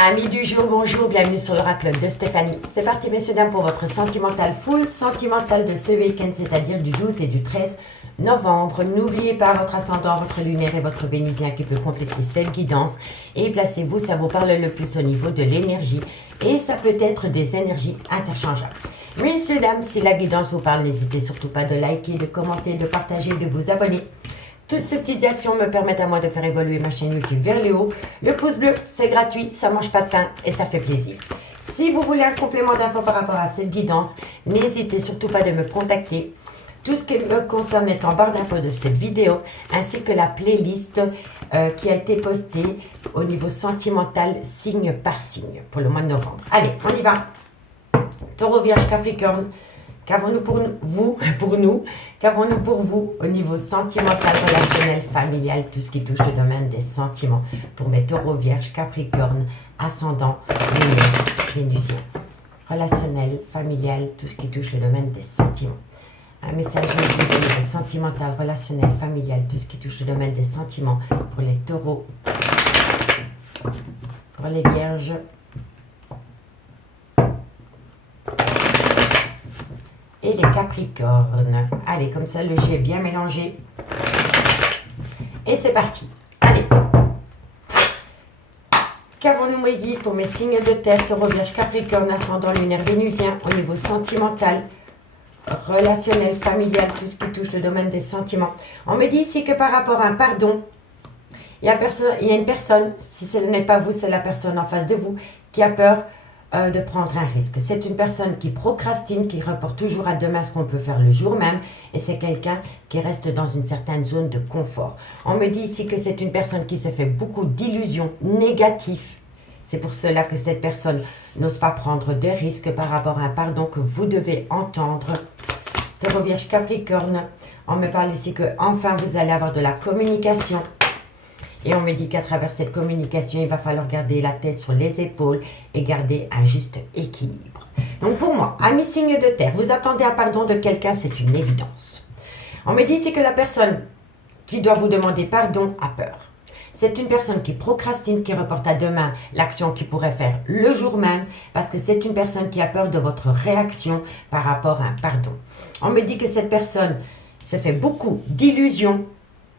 Amis du jour, bonjour, bienvenue sur l'oracle de Stéphanie. C'est parti messieurs dames pour votre sentimental full sentimental de ce week-end, c'est-à-dire du 12 et du 13 novembre. N'oubliez pas votre ascendant, votre lunaire et votre vénusien qui peut compléter cette guidance. Et placez-vous, ça vous parle le plus au niveau de l'énergie. Et ça peut être des énergies interchangeables. Messieurs dames, si la guidance vous parle, n'hésitez surtout pas de liker, de commenter, de partager, de vous abonner. Toutes ces petites actions me permettent à moi de faire évoluer ma chaîne YouTube vers le haut. Le pouce bleu, c'est gratuit, ça mange pas de pain et ça fait plaisir. Si vous voulez un complément d'infos par rapport à cette guidance, n'hésitez surtout pas de me contacter. Tout ce qui me concerne est en barre d'infos de cette vidéo, ainsi que la playlist qui a été postée au niveau sentimental, signe par signe, pour le mois de novembre. Allez, on y va. Taureau, Vierge, Capricorne. Qu'avons-nous pour nous, qu'avons-nous pour vous au niveau sentimental, relationnel, familial, tout ce qui touche le domaine des sentiments pour mes taureaux, vierges, capricorne, ascendant, lunaire, vénusien. Relationnel, familial, tout ce qui touche le domaine des sentiments. Un message sentimental, relationnel, familial, tout ce qui touche le domaine des sentiments pour les taureaux, pour les vierges, et les capricornes. Allez, comme ça, le jet est bien mélangé. Et c'est parti. Allez. Qu'avons-nous, mes guides, pour mes signes de terre, taureau, vierge, capricorne, ascendant, lunaire, vénusien, au niveau sentimental, relationnel, familial, tout ce qui touche le domaine des sentiments. On me dit ici que par rapport à un pardon, il y a une personne, si ce n'est pas vous, c'est la personne en face de vous, qui a peur de prendre un risque. C'est une personne qui procrastine, qui reporte toujours à demain ce qu'on peut faire le jour même, et c'est quelqu'un qui reste dans une certaine zone de confort. On me dit ici que c'est une personne qui se fait beaucoup d'illusions négatives. C'est pour cela que cette personne n'ose pas prendre de risques par rapport à un pardon que vous devez entendre. Taureau, Vierge, Capricorne, on me parle ici que enfin vous allez avoir de la communication. Et on me dit qu'à travers cette communication, il va falloir garder la tête sur les épaules et garder un juste équilibre. Donc pour moi, amis signes de terre, vous attendez un pardon de quelqu'un, c'est une évidence. On me dit ici que la personne qui doit vous demander pardon a peur. C'est une personne qui procrastine, qui reporte à demain l'action qu'il pourrait faire le jour même, parce que c'est une personne qui a peur de votre réaction par rapport à un pardon. On me dit que cette personne se fait beaucoup d'illusions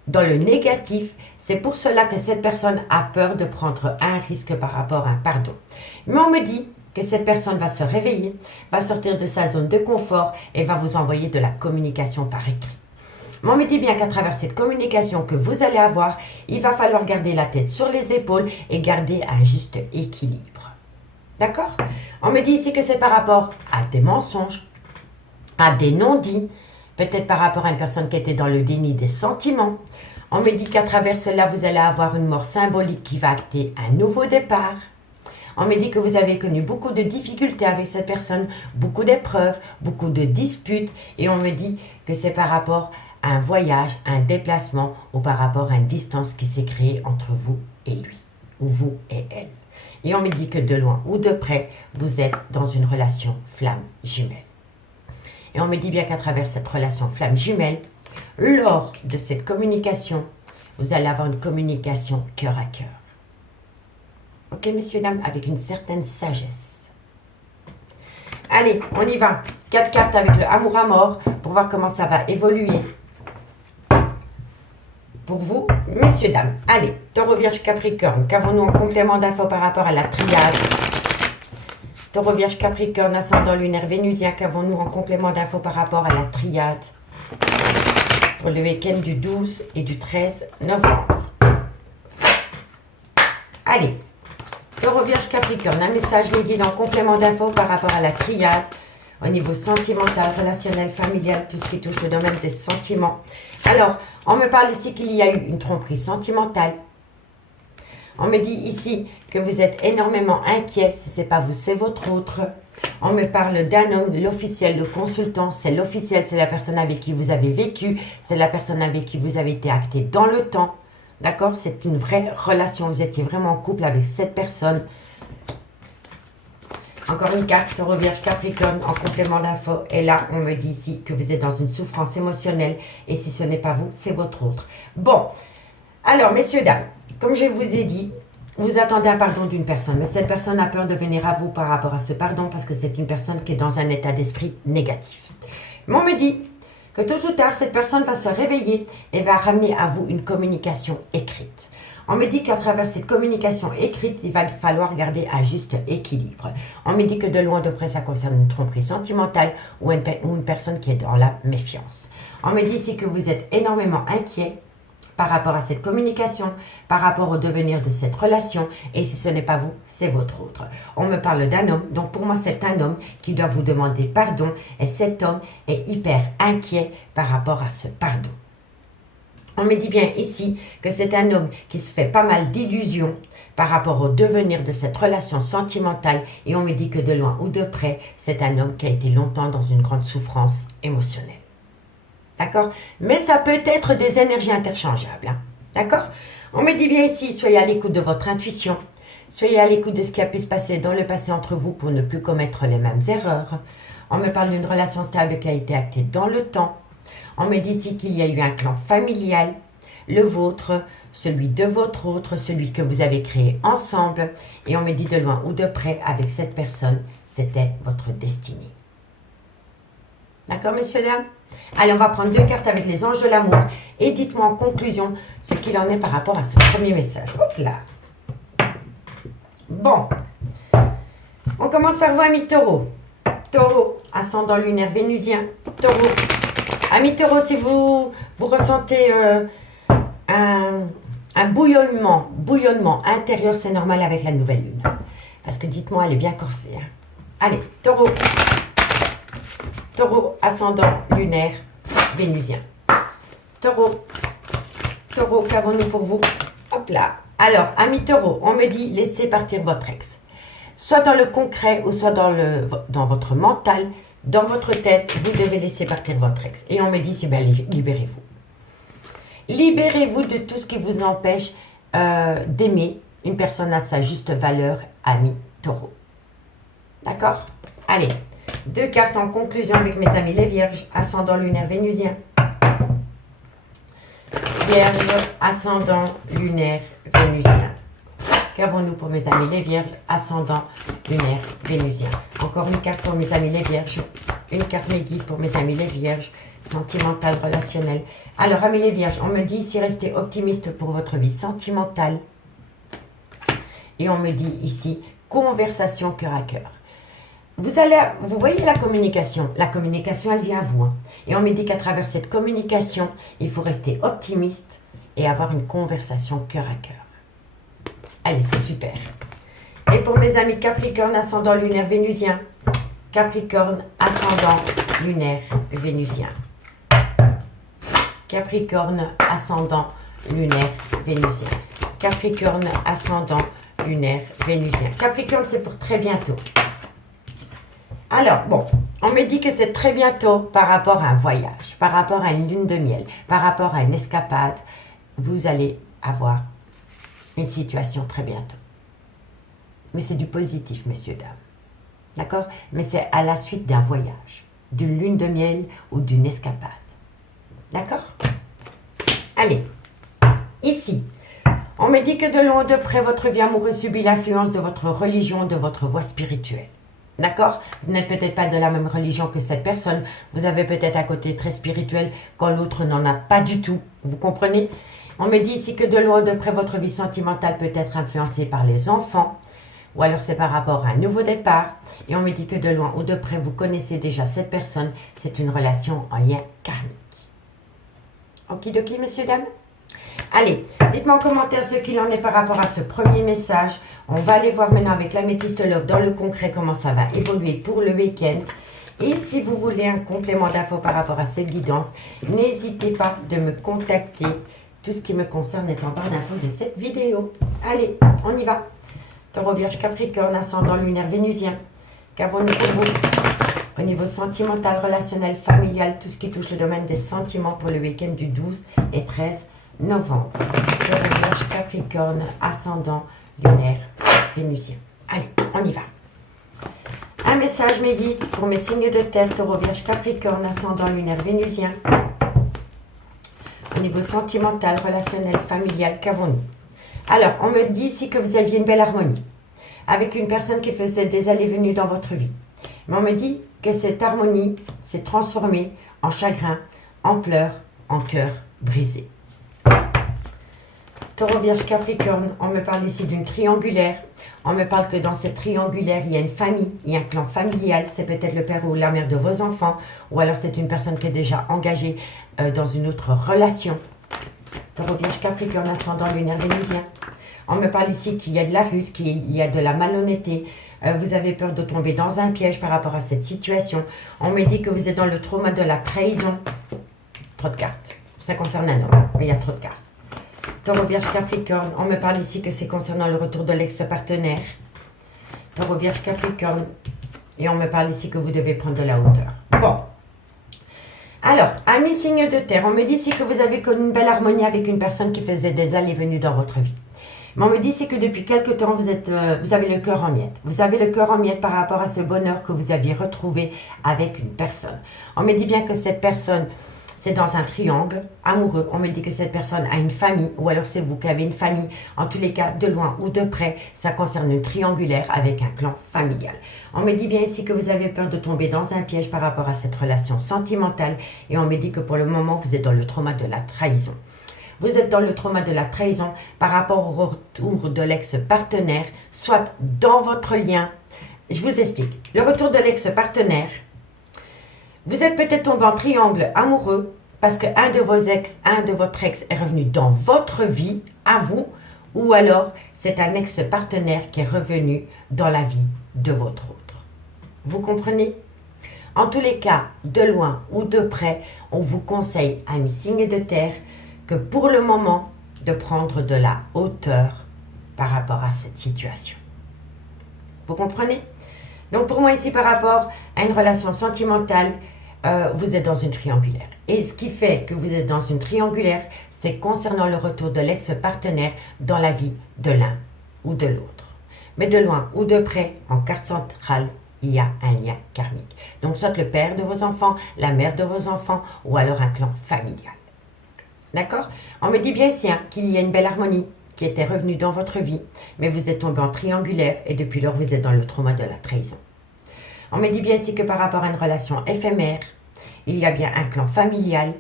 dans le négatif, c'est pour cela que cette personne a peur de prendre un risque par rapport à un pardon. Mais on me dit que cette personne va se réveiller, va sortir de sa zone de confort et va vous envoyer de la communication par écrit. Mais on me dit bien qu'à travers cette communication que vous allez avoir, il va falloir garder la tête sur les épaules et garder un juste équilibre. D'accord? On me dit ici que c'est par rapport à des mensonges, à des non-dits, peut-être par rapport à une personne qui était dans le déni des sentiments. On me dit qu'à travers cela, vous allez avoir une mort symbolique qui va acter un nouveau départ. On me dit que vous avez connu beaucoup de difficultés avec cette personne, beaucoup d'épreuves, beaucoup de disputes. Et on me dit que c'est par rapport à un voyage, un déplacement ou par rapport à une distance qui s'est créée entre vous et lui, ou vous et elle. Et on me dit que de loin ou de près, vous êtes dans une relation flamme jumelle. Et on me dit bien qu'à travers cette relation flamme jumelle, lors de cette communication, vous allez avoir une communication cœur à cœur. Ok, messieurs, dames, avec une certaine sagesse. Allez, on y va. 4 cartes avec le amour à mort pour voir comment ça va évoluer. Pour vous, messieurs, dames. Allez, taureau, vierge, capricorne. Qu'avons-nous en complément d'infos par rapport à la triade? Taureau, vierge, capricorne, ascendant, lunaire, vénusien. Qu'avons-nous en complément d'infos par rapport à la triade pour le week-end du 12 et du 13 novembre. Allez, taureau, vierge, capricorne, un message les guide en complément d'infos par rapport à la triade au niveau sentimental, relationnel, familial, tout ce qui touche le domaine des sentiments. Alors, on me parle ici qu'il y a eu une tromperie sentimentale. On me dit ici que vous êtes énormément inquiet, si ce n'est pas vous, c'est votre autre. On me parle d'un homme, l'officiel, le consultant, c'est l'officiel, c'est la personne avec qui vous avez vécu, c'est la personne avec qui vous avez été acté dans le temps. D'accord? C'est une vraie relation, vous étiez vraiment en couple avec cette personne. Encore une carte, taureau, vierge, capricorne, en complément d'infos. Et là, on me dit ici que vous êtes dans une souffrance émotionnelle. Et si ce n'est pas vous, c'est votre autre. Bon, alors, messieurs, dames, comme je vous ai dit, vous attendez un pardon d'une personne, mais cette personne a peur de venir à vous par rapport à ce pardon parce que c'est une personne qui est dans un état d'esprit négatif. Mais on me dit que tôt ou tard, cette personne va se réveiller et va ramener à vous une communication écrite. On me dit qu'à travers cette communication écrite, il va falloir garder un juste équilibre. On me dit que de loin de près, ça concerne une tromperie sentimentale ou une personne qui est dans la méfiance. On me dit ici que vous êtes énormément inquiet par rapport à cette communication, par rapport au devenir de cette relation, et si ce n'est pas vous, c'est votre autre. On me parle d'un homme, donc pour moi c'est un homme qui doit vous demander pardon, et cet homme est hyper inquiet par rapport à ce pardon. On me dit bien ici que c'est un homme qui se fait pas mal d'illusions par rapport au devenir de cette relation sentimentale, et on me dit que de loin ou de près, c'est un homme qui a été longtemps dans une grande souffrance émotionnelle. D'accord? Mais ça peut être des énergies interchangeables. Hein? D'accord? On me dit bien ici, soyez à l'écoute de votre intuition. Soyez à l'écoute de ce qui a pu se passer dans le passé entre vous pour ne plus commettre les mêmes erreurs. On me parle d'une relation stable qui a été actée dans le temps. On me dit ici qu'il y a eu un clan familial, le vôtre, celui de votre autre, celui que vous avez créé ensemble. Et on me dit de loin ou de près, avec cette personne, c'était votre destinée. D'accord, messieurs, dames? Allez, on va prendre 2 cartes avec les anges de l'amour. Et dites-moi en conclusion ce qu'il en est par rapport à ce premier message. Hop là. Bon. On commence par vous, amis taureau. Taureau, ascendant lunaire vénusien. Taureau. Amis taureau, si vous ressentez un bouillonnement intérieur, c'est normal avec la nouvelle lune. Parce que dites-moi, elle est bien corsée. Hein. Allez, taureau. Taureau, ascendant lunaire vénusien. Taureau. Taureau, qu'avons-nous pour vous? Hop là. Alors, amis taureau, on me dit laissez partir votre ex. Soit dans le concret ou soit dans votre mental, dans votre tête, vous devez laisser partir votre ex. Et on me dit, ben, libérez-vous. Libérez-vous de tout ce qui vous empêche d'aimer une personne à sa juste valeur, ami taureau. D'accord? Allez, 2 cartes en conclusion avec mes amis les vierges, ascendant lunaire vénusien. Vierge, ascendant lunaire vénusien. Qu'avons-nous pour mes amis les vierges, ascendant lunaire vénusien? Encore une carte pour mes amis les vierges, une carte mes guides pour mes amis les vierges, sentimentale, relationnelle. Alors, amis les vierges, on me dit ici, restez optimiste pour votre vie sentimentale. Et on me dit ici, conversation cœur à cœur. Vous voyez la communication, elle vient à vous. Hein. Et on me dit qu'à travers cette communication, il faut rester optimiste et avoir une conversation cœur à cœur. Allez, c'est super. Et pour mes amis Capricorne, ascendant lunaire vénusien. Capricorne, ascendant lunaire vénusien. Capricorne, ascendant lunaire vénusien. Capricorne, ascendant lunaire vénusien. Capricorne, c'est pour très bientôt. Alors, bon, on me dit que c'est très bientôt par rapport à un voyage, par rapport à une lune de miel, par rapport à une escapade. Vous allez avoir une situation très bientôt. Mais c'est du positif, messieurs, dames. D'accord? Mais c'est à la suite d'un voyage, d'une lune de miel ou d'une escapade. D'accord? Allez, ici, on me dit que de loin ou de près, votre vie amoureuse subit l'influence de votre religion, de votre voie spirituelle. D'accord? Vous n'êtes peut-être pas de la même religion que cette personne. Vous avez peut-être un côté très spirituel quand l'autre n'en a pas du tout. Vous comprenez? On me dit ici que de loin ou de près, votre vie sentimentale peut être influencée par les enfants. Ou alors c'est par rapport à un nouveau départ. Et on me dit que de loin ou de près, vous connaissez déjà cette personne. C'est une relation en lien karmique. Okidoki, messieurs, dames? Allez, dites-moi en commentaire ce qu'il en est par rapport à ce premier message. On va aller voir maintenant avec l'améthyste love dans le concret comment ça va évoluer pour le week-end. Et si vous voulez un complément d'infos par rapport à cette guidance, n'hésitez pas de me contacter. Tout ce qui me concerne est en barre d'infos de cette vidéo. Allez, on y va. Taureau, Vierge, Capricorne, ascendant lunaire vénusien. Qu'avons-nous pour vous? Au niveau sentimental, relationnel, familial, tout ce qui touche le domaine des sentiments pour le week-end du 12 et 13 novembre. Taureau, Vierge, Capricorne, ascendant lunaire vénusien. Allez, on y va. Un message, mes guides, pour mes signes de terre, Taureau, Vierge, Capricorne, ascendant lunaire vénusien. Au niveau sentimental, relationnel, familial, qu'avons-nous? Alors, on me dit ici que vous aviez une belle harmonie avec une personne qui faisait des allées-venues dans votre vie. Mais on me dit que cette harmonie s'est transformée en chagrin, en pleurs, en cœur brisé. Taureau, Vierge, Capricorne, on me parle ici d'une triangulaire. On me parle que dans cette triangulaire, il y a une famille, il y a un clan familial. C'est peut-être le père ou la mère de vos enfants. Ou alors c'est une personne qui est déjà engagée dans une autre relation. Taureau, Vierge, Capricorne, ascendant lunaire vénusien. On me parle ici qu'il y a de la ruse, qu'il y a de la malhonnêteté. Vous avez peur de tomber dans un piège par rapport à cette situation. On me dit que vous êtes dans le trauma de la trahison. Trop de cartes. Ça concerne un homme, mais il y a trop de cartes. Taureau, Vierge, Capricorne, on me parle ici que c'est concernant le retour de l'ex-partenaire. Taureau, Vierge, Capricorne, et on me parle ici que vous devez prendre de la hauteur. Bon. Alors, amis signe de terre, on me dit ici que vous avez connu une belle harmonie avec une personne qui faisait des allées-venues dans votre vie. Mais on me dit ici que depuis quelque temps, vous avez le cœur en miettes. Vous avez le cœur en miettes par rapport à ce bonheur que vous aviez retrouvé avec une personne. On me dit bien que cette personne, c'est dans un triangle amoureux. On me dit que cette personne a une famille, ou alors c'est vous qui avez une famille. En tous les cas, de loin ou de près, ça concerne une triangulaire avec un clan familial. On me dit bien ici que vous avez peur de tomber dans un piège par rapport à cette relation sentimentale. Et on me dit que pour le moment, vous êtes dans le trauma de la trahison. Vous êtes dans le trauma de la trahison par rapport au retour de l'ex-partenaire, soit dans votre lien. Je vous explique. Le retour de l'ex-partenaire, vous êtes peut-être tombé en triangle amoureux parce qu'un de votre ex est revenu dans votre vie, à vous, ou alors c'est un ex-partenaire qui est revenu dans la vie de votre autre. Vous comprenez? En tous les cas, de loin ou de près, on vous conseille, amis signes de terre, que pour le moment, de prendre de la hauteur par rapport à cette situation. Vous comprenez? Donc pour moi ici, par rapport à une relation sentimentale, vous êtes dans une triangulaire. Et ce qui fait que vous êtes dans une triangulaire, c'est concernant le retour de l'ex-partenaire dans la vie de l'un ou de l'autre. Mais de loin ou de près, en carte centrale, il y a un lien karmique. Donc soit le père de vos enfants, la mère de vos enfants, ou alors un clan familial. D'accord? On me dit bien ici qu'il y a une belle harmonie qui était revenue dans votre vie, mais vous êtes tombé en triangulaire et depuis lors vous êtes dans le trauma de la trahison. On me dit bien ici que par rapport à une relation éphémère, il y a bien un clan familial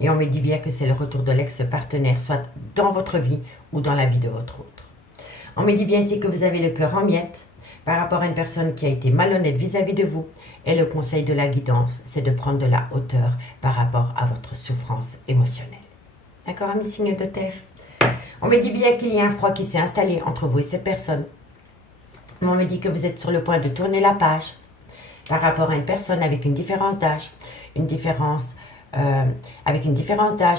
et on me dit bien que c'est le retour de l'ex-partenaire, soit dans votre vie ou dans la vie de votre autre. On me dit bien ici que vous avez le cœur en miettes par rapport à une personne qui a été malhonnête vis-à-vis de vous et le conseil de la guidance, c'est de prendre de la hauteur par rapport à votre souffrance émotionnelle. D'accord, amis signes de terre? On me dit bien qu'il y a un froid qui s'est installé entre vous et cette personne. On me dit que vous êtes sur le point de tourner la page par rapport à une personne avec une différence d'âge,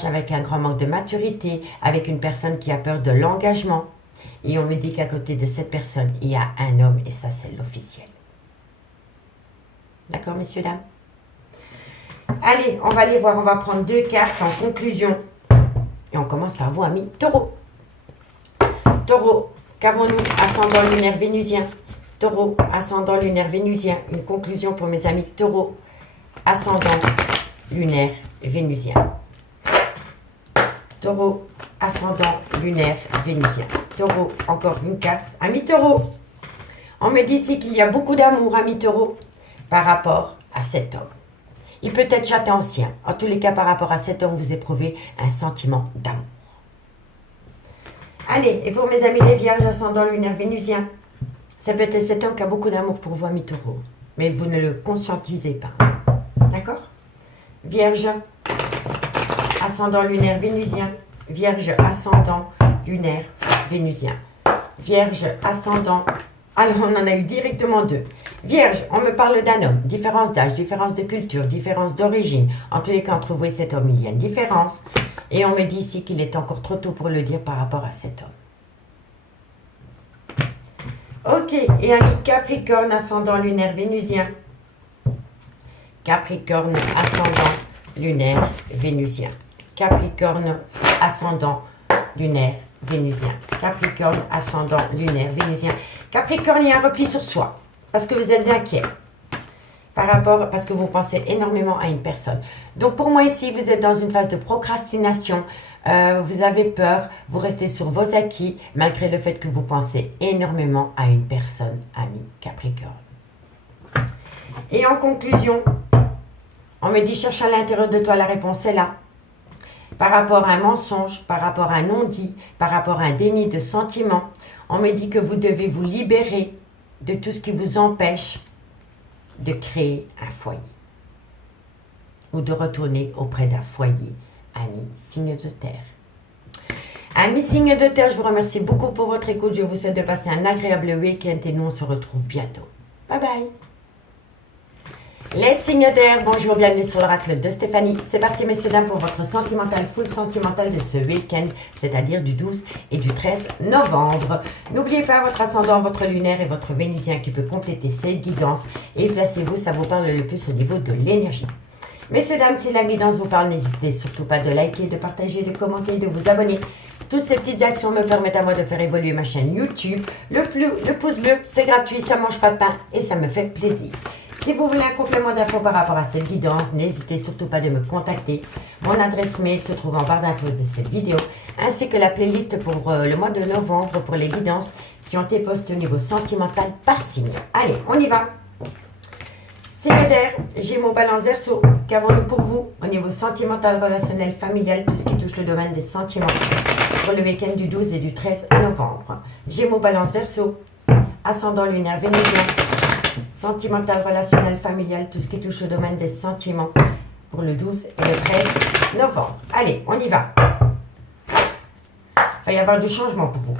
avec un grand manque de maturité, avec une personne qui a peur de l'engagement. Et on me dit qu'à côté de cette personne, il y a un homme et ça, c'est l'officiel. D'accord, messieurs, dames? Allez, on va aller voir, on va prendre 2 cartes en conclusion. Et on commence par vous, amis taureaux. Taureau, qu'avons-nous? Ascendant lunaire vénusien. Taureau, ascendant lunaire vénusien. Une conclusion pour mes amis taureaux. Ascendant lunaire vénusien. Taureau, ascendant lunaire vénusien. Taureau, encore une carte. Amis taureaux, on me dit ici qu'il y a beaucoup d'amour, amis taureaux, par rapport à cet homme. Il peut être châtain ancien. En tous les cas, par rapport à cet homme, vous éprouvez un sentiment d'amour. Allez, et pour mes amis les vierges, ascendant lunaire vénusien, c'est peut-être cet homme qui a beaucoup d'amour pour vous, amis taureaux. Mais vous ne le conscientisez pas. D'accord? Vierge, ascendant lunaire vénusien. Vierge, ascendant lunaire vénusien. Vierge, ascendant. Alors, on en a eu directement 2. Vierge, on me parle d'un homme. Différence d'âge, différence de culture, différence d'origine. En tous les cas, entre vous et cet homme, il y a une différence. Et on me dit ici qu'il est encore trop tôt pour le dire par rapport à cet homme. Ok, et ami Capricorne, ascendant lunaire vénusien. Capricorne, ascendant lunaire vénusien. Capricorne, ascendant lunaire vénusien. Capricorne, ascendant lunaire vénusien. Capricorne, il y a un repli sur soi. Parce que vous êtes inquiet. Parce que vous pensez énormément à une personne. Donc pour moi ici, vous êtes dans une phase de procrastination. vous avez peur, vous restez sur vos acquis, malgré le fait que vous pensez énormément à une personne, ami Capricorne. Et en conclusion, on me dit, cherche à l'intérieur de toi, la réponse est là. Par rapport à un mensonge, par rapport à un non-dit, par rapport à un déni de sentiments, on me dit que vous devez vous libérer de tout ce qui vous empêche de créer un foyer ou de retourner auprès d'un foyer, ami signe de terre. Amis signes de terre, je vous remercie beaucoup pour votre écoute. Je vous souhaite de passer un agréable week-end et nous on se retrouve bientôt. Bye bye. Les signes d'air, bonjour, bienvenue sur l'oracle de Stéphanie. C'est parti messieurs dames pour votre sentimental, full sentimental de ce week-end, c'est-à-dire du 12 et du 13 novembre. N'oubliez pas votre ascendant, votre lunaire et votre vénusien qui peut compléter cette guidance. Et placez-vous, ça vous parle le plus au niveau de l'énergie. Messieurs dames, si la guidance vous parle, n'hésitez surtout pas de liker, de partager, de commenter, de vous abonner. Toutes ces petites actions me permettent à moi de faire évoluer ma chaîne YouTube. Le pouce bleu, c'est gratuit, ça ne mange pas de pain et ça me fait plaisir. Si vous voulez un complément d'infos par rapport à cette guidance, n'hésitez surtout pas de me contacter. Mon adresse mail se trouve en barre d'infos de cette vidéo, ainsi que la playlist pour le mois de novembre pour les guidances qui ont été postées au niveau sentimental par signe. Allez, on y va. Signe d'air, Gémeaux, Balance, Verseau, qu'avons-nous pour vous au niveau sentimental, relationnel, familial, tout ce qui touche le domaine des sentiments pour le week-end du 12 et du 13 novembre. Gémeaux, Balance, Verseau, ascendant lunaire, vénusien, sentimental, relationnel, familial, tout ce qui touche au domaine des sentiments pour le 12 et le 13 novembre. Allez, on y va. Il va y avoir du changement pour vous.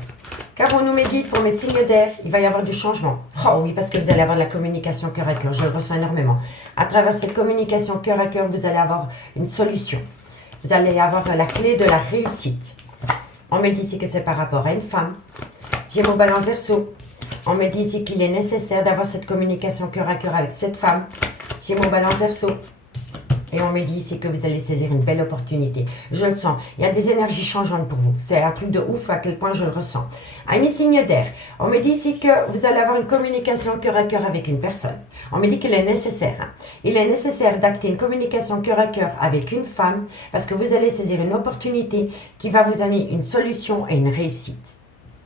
Qu'avons-nous mes guides pour mes signes d'air? Il va y avoir du changement. Oh oui, parce que vous allez avoir de la communication cœur à cœur. Je le ressens énormément. À travers cette communication cœur à cœur, vous allez avoir une solution. Vous allez avoir la clé de la réussite. On me dit ici que c'est par rapport à une femme. Gémeaux, Balance, Verseau. On me dit ici qu'il est nécessaire d'avoir cette communication cœur à cœur avec cette femme. Gémeaux, Balance, Verseau. Et on me dit ici que vous allez saisir une belle opportunité. Je le sens. Il y a des énergies changeantes pour vous. C'est un truc de ouf à quel point je le ressens. Amis signe d'air. On me dit ici que vous allez avoir une communication cœur à cœur avec une personne. On me dit qu'il est nécessaire. Il est nécessaire d'acter une communication cœur à cœur avec une femme parce que vous allez saisir une opportunité qui va vous amener une solution et une réussite.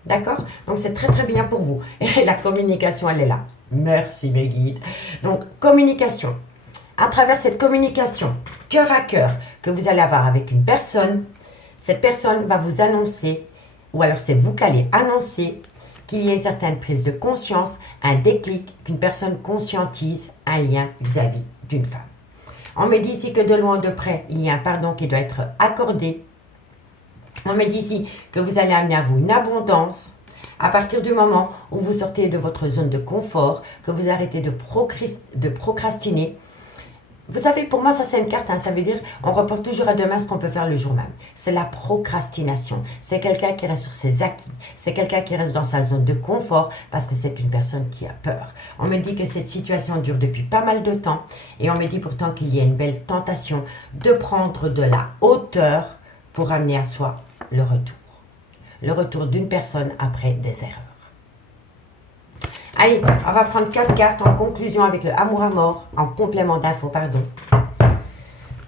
D'accord? Donc, c'est très, très bien pour vous. Et la communication, elle est là. Merci, mes guides. Donc, communication. À travers cette communication, cœur à cœur, que vous allez avoir avec une personne, cette personne va vous annoncer, ou alors c'est vous qui allez annoncer qu'il y a une certaine prise de conscience, un déclic, qu'une personne conscientise un lien vis-à-vis d'une femme. On me dit ici que de loin ou de près, il y a un pardon qui doit être accordé. On me dit ici que vous allez amener à vous une abondance à partir du moment où vous sortez de votre zone de confort, que vous arrêtez de procrastiner. Vous savez, pour moi, ça c'est une carte, ça veut dire on reporte toujours à demain ce qu'on peut faire le jour même. C'est la procrastination. C'est quelqu'un qui reste sur ses acquis. C'est quelqu'un qui reste dans sa zone de confort parce que c'est une personne qui a peur. On me dit que cette situation dure depuis pas mal de temps et on me dit pourtant qu'il y a une belle tentation de prendre de la hauteur pour amener à soi le retour. Le retour d'une personne après des erreurs. Allez, on va prendre 4 cartes en conclusion avec le amour à mort, en complément d'infos, pardon.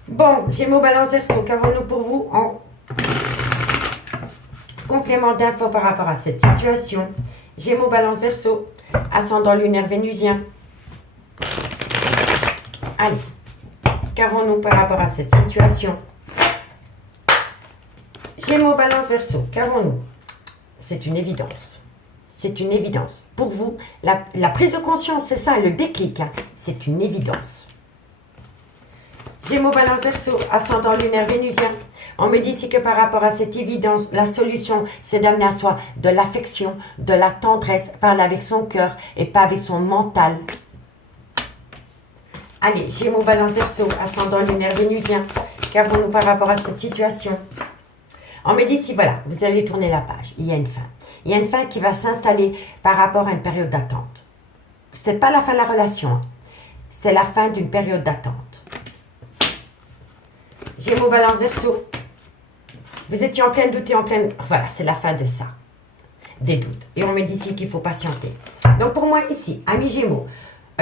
Bon, Gémeaux, Balance, Verseau, qu'avons-nous pour vous en complément d'infos par rapport à cette situation? Gémeaux, Balance, Verseau, ascendant lunaire vénusien. Allez, qu'avons-nous par rapport à cette situation? Gémeaux, Balance, Verseau, qu'avons-nous? C'est une évidence. C'est une évidence. Pour vous, la prise de conscience, c'est ça, le déclic. C'est une évidence. Gémeaux, Balance, Verseau, ascendant lunaire vénusien. On me dit ici que par rapport à cette évidence, la solution, c'est d'amener à soi de l'affection, de la tendresse, parler avec son cœur et pas avec son mental. Allez, Gémeaux, Balance, Verseau, ascendant lunaire vénusien. Qu'avons-nous par rapport à cette situation? On me dit ici, voilà, vous allez tourner la page. Il y a une fin. Il y a une fin qui va s'installer par rapport à une période d'attente. Ce n'est pas la fin de la relation. C'est la fin d'une période d'attente. Gémeaux, Balance, Verseau. Vous étiez en plein doute et en pleine... Voilà, c'est la fin de ça. Des doutes. Et on me dit ici qu'il faut patienter. Donc pour moi ici, amis Gémeaux,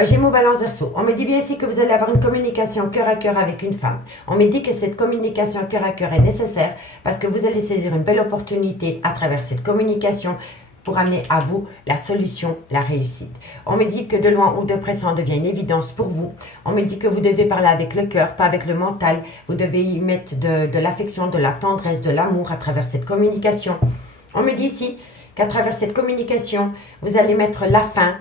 Gémeaux, Balance, Verseau. On me dit bien ici que vous allez avoir une communication cœur à cœur avec une femme. On me dit que cette communication cœur à cœur est nécessaire parce que vous allez saisir une belle opportunité à travers cette communication pour amener à vous la solution, la réussite. On me dit que de loin ou de près, ça en devient une évidence pour vous. On me dit que vous devez parler avec le cœur, pas avec le mental. Vous devez y mettre de l'affection, de la tendresse, de l'amour à travers cette communication. On me dit ici qu'à travers cette communication, vous allez mettre la fin,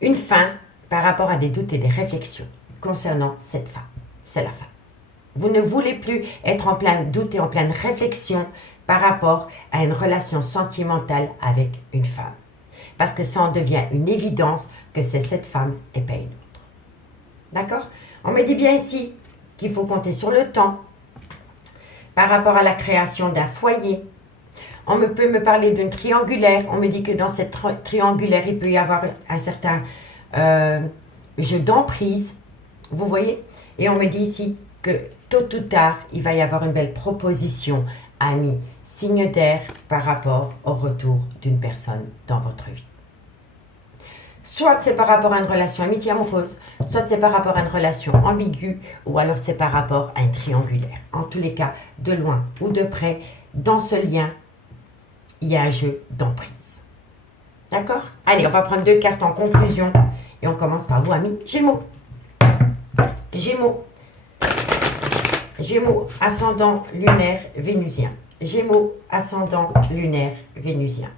une fin, par rapport à des doutes et des réflexions concernant cette femme. C'est la fin. Vous ne voulez plus être en plein doute et en pleine réflexion par rapport à une relation sentimentale avec une femme. Parce que ça en devient une évidence que c'est cette femme et pas une autre. D'accord? On me dit bien ici qu'il faut compter sur le temps par rapport à la création d'un foyer. On peut me parler d'une triangulaire. On me dit que dans cette triangulaire, il peut y avoir un certain jeu d'emprise, vous voyez, et on me dit ici que tôt ou tard, il va y avoir une belle proposition, amis, signe d'air par rapport au retour d'une personne dans votre vie. Soit c'est par rapport à une relation amitié amoureuse, soit c'est par rapport à une relation ambiguë, ou alors c'est par rapport à une triangulaire. En tous les cas, de loin ou de près, dans ce lien, il y a un jeu d'emprise. D'accord? Allez, on va prendre 2 cartes en conclusion. Et on commence par vous, amis Gémeaux. Gémeaux. Gémeaux, ascendant lunaire vénusien. Gémeaux, ascendant lunaire vénusien.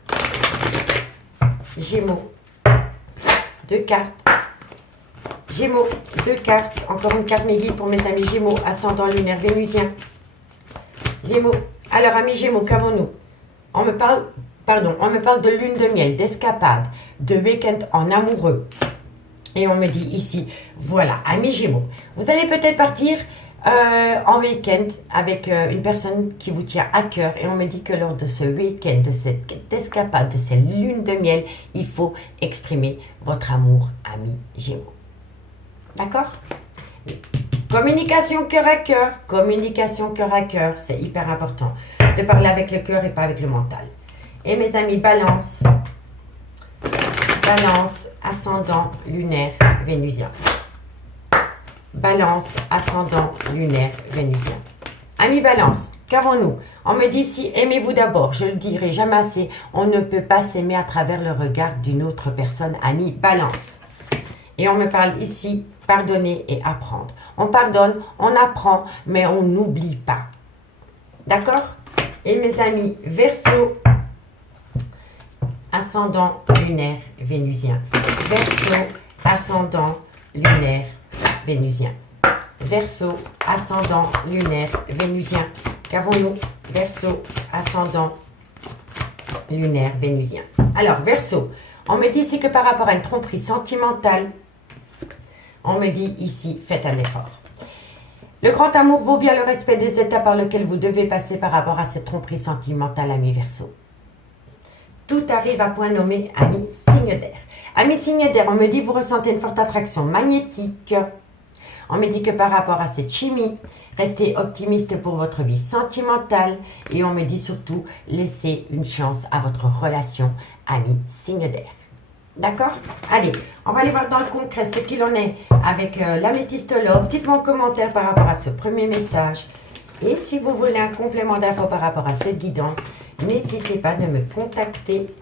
Gémeaux. 2 cartes. Gémeaux, 2 cartes. Encore une carte mes guides pour mes amis Gémeaux, ascendant lunaire vénusien. Gémeaux. Alors, amis Gémeaux, qu'avons-nous? On me parle de lune de miel, d'escapade, de week-end en amoureux. Et on me dit ici, voilà, amis Gémeaux, vous allez peut-être partir en week-end avec une personne qui vous tient à cœur. Et on me dit que lors de ce week-end, de cette escapade, de cette lune de miel, il faut exprimer votre amour, amis Gémeaux. D'accord? Communication cœur à cœur, c'est hyper important. De parler avec le cœur et pas avec le mental. Et mes amis, Balance, ascendant lunaire vénusien. Balance, ascendant lunaire vénusien. Amis Balance, qu'avons-nous? On me dit ici, aimez-vous d'abord. Je le dirai jamais assez. On ne peut pas s'aimer à travers le regard d'une autre personne. Amis Balance. Et on me parle ici, pardonner et apprendre. On pardonne, on apprend, mais on n'oublie pas. D'accord? Et mes amis Verseau, ascendant lunaire vénusien. Verseau, ascendant lunaire vénusien. Verseau, ascendant lunaire vénusien. Qu'avons-nous? Verseau, ascendant lunaire vénusien. Alors, Verseau, on me dit ici que par rapport à une tromperie sentimentale, on me dit ici, faites un effort. Le grand amour vaut bien le respect des étapes par lesquelles vous devez passer par rapport à cette tromperie sentimentale, amis Verseau. Tout arrive à point nommé, amis signe d'air. Amis signe d'air, on me dit vous ressentez une forte attraction magnétique. On me dit que par rapport à cette chimie, restez optimiste pour votre vie sentimentale. Et on me dit surtout, laissez une chance à votre relation, amis signe d'air. D'accord? Allez, on va aller voir dans le concret ce qu'il en est avec l'améthyste love. Dites-moi en commentaire par rapport à ce premier message. Et si vous voulez un complément d'infos par rapport à cette guidance, n'hésitez pas de me contacter.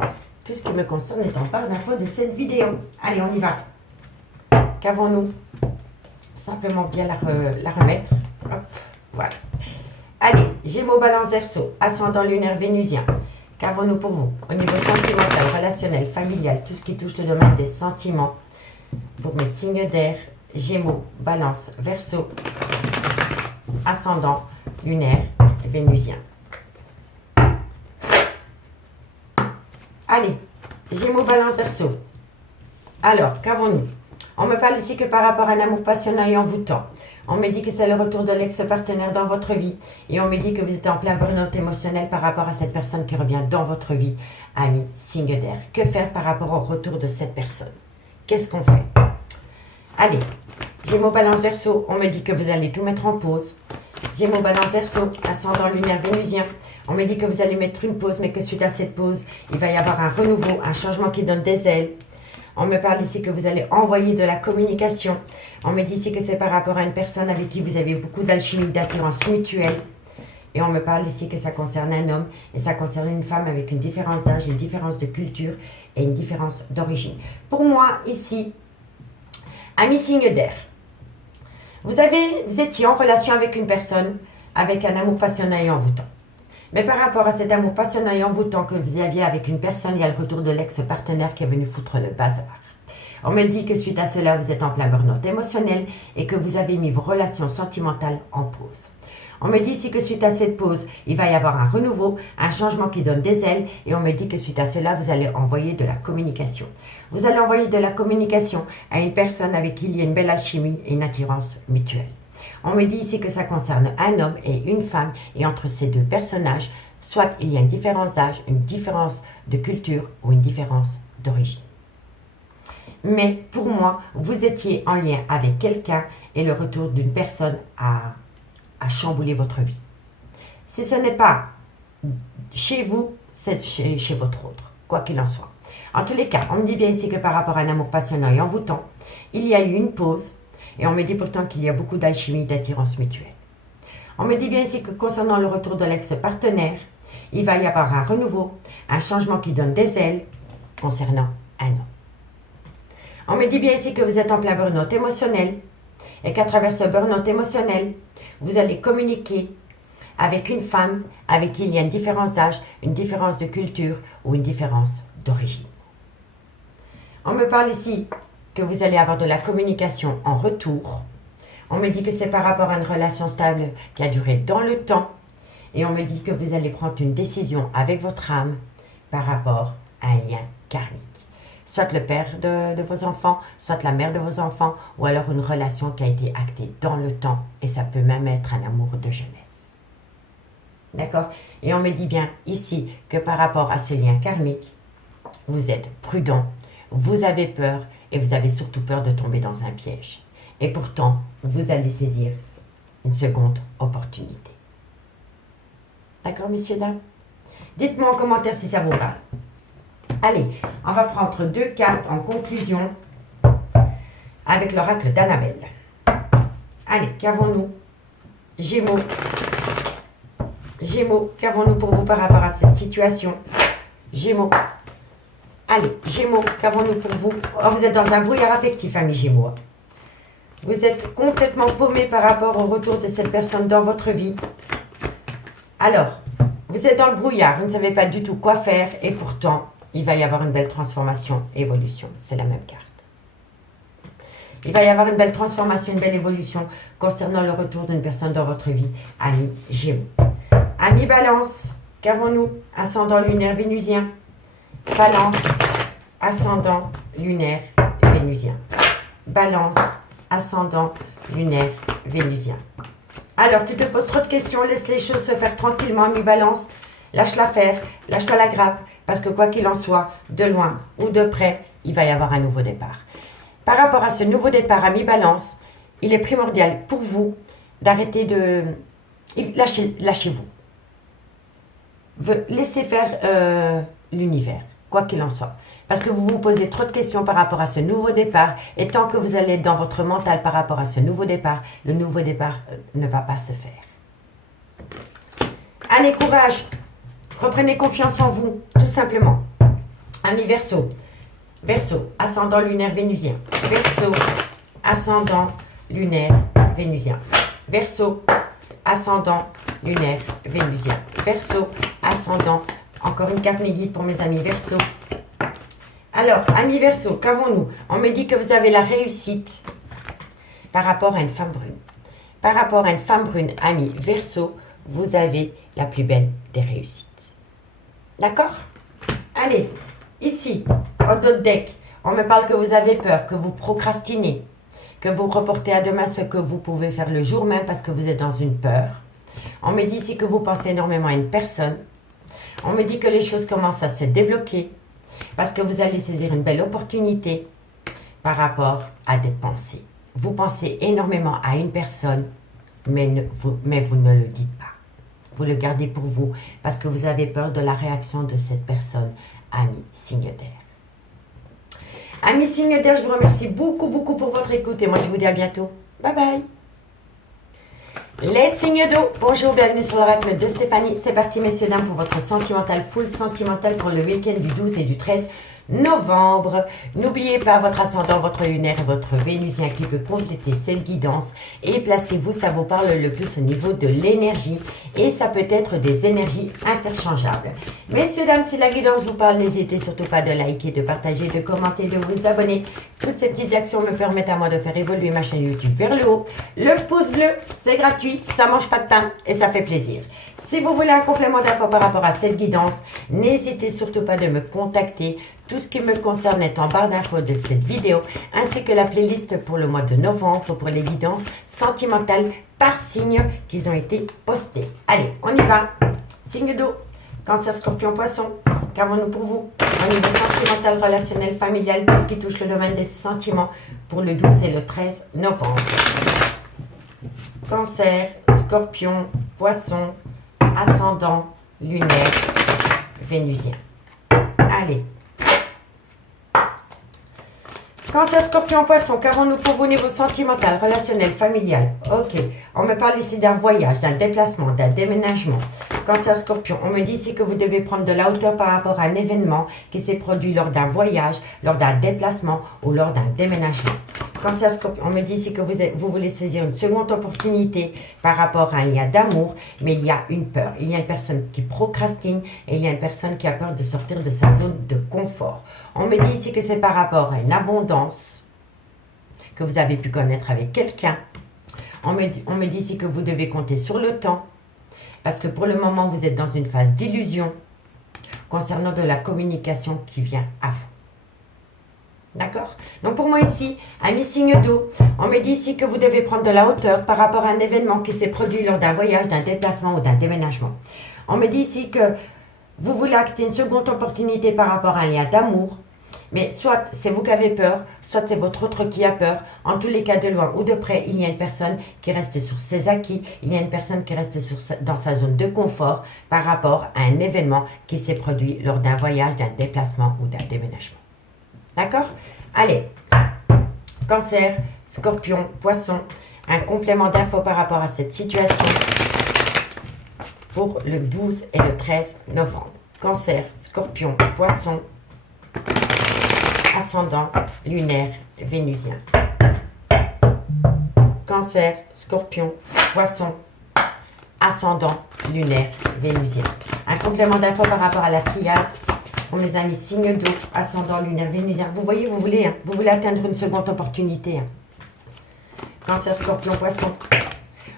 Tout ce qui me concerne est en barre d'infos de cette vidéo. Allez, on y va. Qu'avons-nous? Simplement bien la remettre. Hop, voilà. Allez, Gémeaux, Balance, Verseau, ascendant lunaire vénusien. Qu'avons-nous pour vous? Au niveau sentimental, relationnel, familial, tout ce qui touche le domaine des sentiments. Pour mes signes d'air, Gémeaux, Balance, Verseau, ascendant lunaire vénusien. Allez, Gémeaux, Balance, Verseau. Alors, qu'avons-nous? On me parle ici que par rapport à un amour passionnel et envoûtant. On me dit que c'est le retour de l'ex-partenaire dans votre vie. Et on me dit que vous êtes en plein burn-out émotionnel par rapport à cette personne qui revient dans votre vie. Amis, signe d'air. Que faire par rapport au retour de cette personne? Qu'est-ce qu'on fait? Allez, Gémeaux, Balance, Verseau. On me dit que vous allez tout mettre en pause. Gémeaux, Balance, Verseau, ascendant lunaire vénusien. On me dit que vous allez mettre une pause, mais que suite à cette pause, il va y avoir un renouveau, un changement qui donne des ailes. On me parle ici que vous allez envoyer de la communication. On me dit ici que c'est par rapport à une personne avec qui vous avez beaucoup d'alchimie, d'attirance mutuelle. Et on me parle ici que ça concerne un homme et ça concerne une femme avec une différence d'âge, une différence de culture et une différence d'origine. Pour moi, ici, ami signe d'air, vous étiez en relation avec une personne avec un amour passionnel et envoûtant. Mais par rapport à cet amour passionnel et envoûtant que vous aviez avec une personne, il y a le retour de l'ex-partenaire qui est venu foutre le bazar. On me dit que suite à cela, vous êtes en plein burn-out émotionnel et que vous avez mis vos relations sentimentales en pause. On me dit ici que suite à cette pause, il va y avoir un renouveau, un changement qui donne des ailes. Et on me dit que suite à cela, vous allez envoyer de la communication. Vous allez envoyer de la communication à une personne avec qui il y a une belle alchimie et une attirance mutuelle. On me dit ici que ça concerne un homme et une femme. Et entre ces deux personnages, soit il y a une différence d'âge, une différence de culture ou une différence d'origine. Mais pour moi, vous étiez en lien avec quelqu'un et le retour d'une personne à chambouler votre vie. Si ce n'est pas chez vous, c'est chez votre autre, quoi qu'il en soit. En tous les cas, on me dit bien ici que par rapport à un amour passionnel et envoûtant, il y a eu une pause et on me dit pourtant qu'il y a beaucoup d'alchimie, d'attirance mutuelle. On me dit bien ici que concernant le retour de l'ex-partenaire, il va y avoir un renouveau, un changement qui donne des ailes concernant un homme. On me dit bien ici que vous êtes en plein burn-out émotionnel et qu'à travers ce burn-out émotionnel, vous allez communiquer avec une femme avec qui il y a une différence d'âge, une différence de culture ou une différence d'origine. On me parle ici que vous allez avoir de la communication en retour. On me dit que c'est par rapport à une relation stable qui a duré dans le temps. Et on me dit que vous allez prendre une décision avec votre âme par rapport à un lien karmique. Soit le père de vos enfants, soit la mère de vos enfants, ou alors une relation qui a été actée dans le temps, et ça peut même être un amour de jeunesse. D'accord? Et on me dit bien ici que par rapport à ce lien karmique, vous êtes prudent, vous avez peur, et vous avez surtout peur de tomber dans un piège. Et pourtant, vous allez saisir une seconde opportunité. D'accord, messieurs, dames? Dites-moi en commentaire si ça vous parle. Allez, on va prendre 2 cartes en conclusion avec l'oracle d'Annabelle. Allez, qu'avons-nous? Gémeaux. Gémeaux, qu'avons-nous pour vous par rapport à cette situation? Gémeaux. Allez, Gémeaux, qu'avons-nous pour vous? Oh, vous êtes dans un brouillard affectif, amis Gémeaux. Vous êtes complètement paumé par rapport au retour de cette personne dans votre vie. Alors, vous êtes dans le brouillard, vous ne savez pas du tout quoi faire et pourtant, il va y avoir une belle transformation, évolution. C'est la même carte. Il va y avoir une belle transformation, une belle évolution concernant le retour d'une personne dans votre vie, ami Gémeaux. Ami Balance, qu'avons-nous? Ascendant lunaire vénusien. Balance, ascendant lunaire vénusien. Balance, ascendant lunaire vénusien. Alors, tu te poses trop de questions, laisse les choses se faire tranquillement, ami Balance. Lâche-la faire, lâche-toi la grappe, parce que quoi qu'il en soit, de loin ou de près, il va y avoir un nouveau départ. Par rapport à ce nouveau départ, ami Balance, il est primordial pour vous d'arrêter de... Lâchez-vous. Laissez faire l'univers, quoi qu'il en soit. Parce que vous vous posez trop de questions par rapport à ce nouveau départ, et tant que vous allez être dans votre mental par rapport à ce nouveau départ, le nouveau départ ne va pas se faire. Allez, courage! Reprenez confiance en vous, tout simplement. Ami Verseau. Verseau, ascendant lunaire vénusien. Verseau, ascendant lunaire vénusien. Verseau, ascendant lunaire vénusien. Verseau, ascendant. Encore une carte mes guides pour mes amis Verseau. Alors, ami Verseau, qu'avons-nous? On me dit que vous avez la réussite par rapport à une femme brune. Par rapport à une femme brune, ami Verseau, vous avez la plus belle des réussites. D'accord? Allez, ici, en d'autres deck, on me parle que vous avez peur, que vous procrastinez, que vous reportez à demain ce que vous pouvez faire le jour même parce que vous êtes dans une peur. On me dit ici que vous pensez énormément à une personne. On me dit que les choses commencent à se débloquer parce que vous allez saisir une belle opportunité par rapport à des pensées. Vous pensez énormément à une personne, mais vous ne le dites pas. Vous le gardez pour vous parce que vous avez peur de la réaction de cette personne, ami signe d'air. Amis signes d'air, je vous remercie beaucoup pour votre écoute et moi je vous dis à bientôt. Bye bye. Les signes d'eau, bonjour, bienvenue sur l'oracle de Stéphanie. C'est parti messieurs dames pour votre sentimental, full sentimental pour le week-end du 12 et du 13 novembre. N'oubliez pas votre ascendant, votre lunaire et votre vénusien qui peut compléter cette guidance. Et placez-vous, ça vous parle le plus au niveau de l'énergie. Et ça peut être des énergies interchangeables. Messieurs, dames, si la guidance vous parle, n'hésitez surtout pas de liker, de partager, de commenter, de vous abonner. Toutes ces petites actions me permettent à moi de faire évoluer ma chaîne YouTube vers le haut. Le pouce bleu, c'est gratuit, ça mange pas de pain et ça fait plaisir. Si vous voulez un complément d'infos par rapport à cette guidance, n'hésitez surtout pas de me contacter. Tout ce qui me concerne est en barre d'infos de cette vidéo, ainsi que la playlist pour le mois de novembre pour les guidances sentimentales par signe qui ont été postées. Allez, on y va. Signe d'eau, Cancer, Scorpion, Poisson. Qu'avons-nous pour vous? Au niveau sentimental, relationnel, familial, tout ce qui touche le domaine des sentiments pour le 12 et le 13 novembre. Cancer, Scorpion, Poisson, ascendant, lunaire, vénusien. Allez. Cancer, Scorpion, Poisson, qu'avons-nous pour vous au niveau sentimental, relationnel, familial? Ok, on me parle ici d'un voyage, d'un déplacement, d'un déménagement. Cancer, Scorpion, on me dit ici que vous devez prendre de la hauteur par rapport à un événement qui s'est produit lors d'un voyage, lors d'un déplacement ou lors d'un déménagement. Cancer, Scorpion, on me dit ici que vous voulez saisir une seconde opportunité par rapport à un lien d'amour, mais il y a une peur. Il y a une personne qui procrastine et il y a une personne qui a peur de sortir de sa zone de confort. On me dit ici que c'est par rapport à une abondance que vous avez pu connaître avec quelqu'un. On me dit ici que vous devez compter sur le temps parce que pour le moment, vous êtes dans une phase d'illusion concernant de la communication qui vient à vous. D'accord? Donc pour moi ici, amis signe d'eau, on me dit ici que vous devez prendre de la hauteur par rapport à un événement qui s'est produit lors d'un voyage, d'un déplacement ou d'un déménagement. On me dit ici que vous voulez acter une seconde opportunité par rapport à un lien d'amour, mais soit c'est vous qui avez peur, soit c'est votre autre qui a peur. En tous les cas, de loin ou de près, il y a une personne qui reste sur ses acquis, il y a une personne qui reste dans sa zone de confort par rapport à un événement qui s'est produit lors d'un voyage, d'un déplacement ou d'un déménagement. D'accord? Allez, Cancer, Scorpion, Poisson, un complément d'infos par rapport à cette situation pour le 12 et le 13 novembre. Cancer, Scorpion, Poisson, ascendant, lunaire, vénusien. Cancer, Scorpion, Poisson, ascendant, lunaire, vénusien. Un complément d'infos par rapport à la triade. Pour mes amis, signe d'eau, ascendant, lunaire, vénusien. Vous voyez, vous voulez atteindre une seconde opportunité. Cancer, Scorpion, Poisson.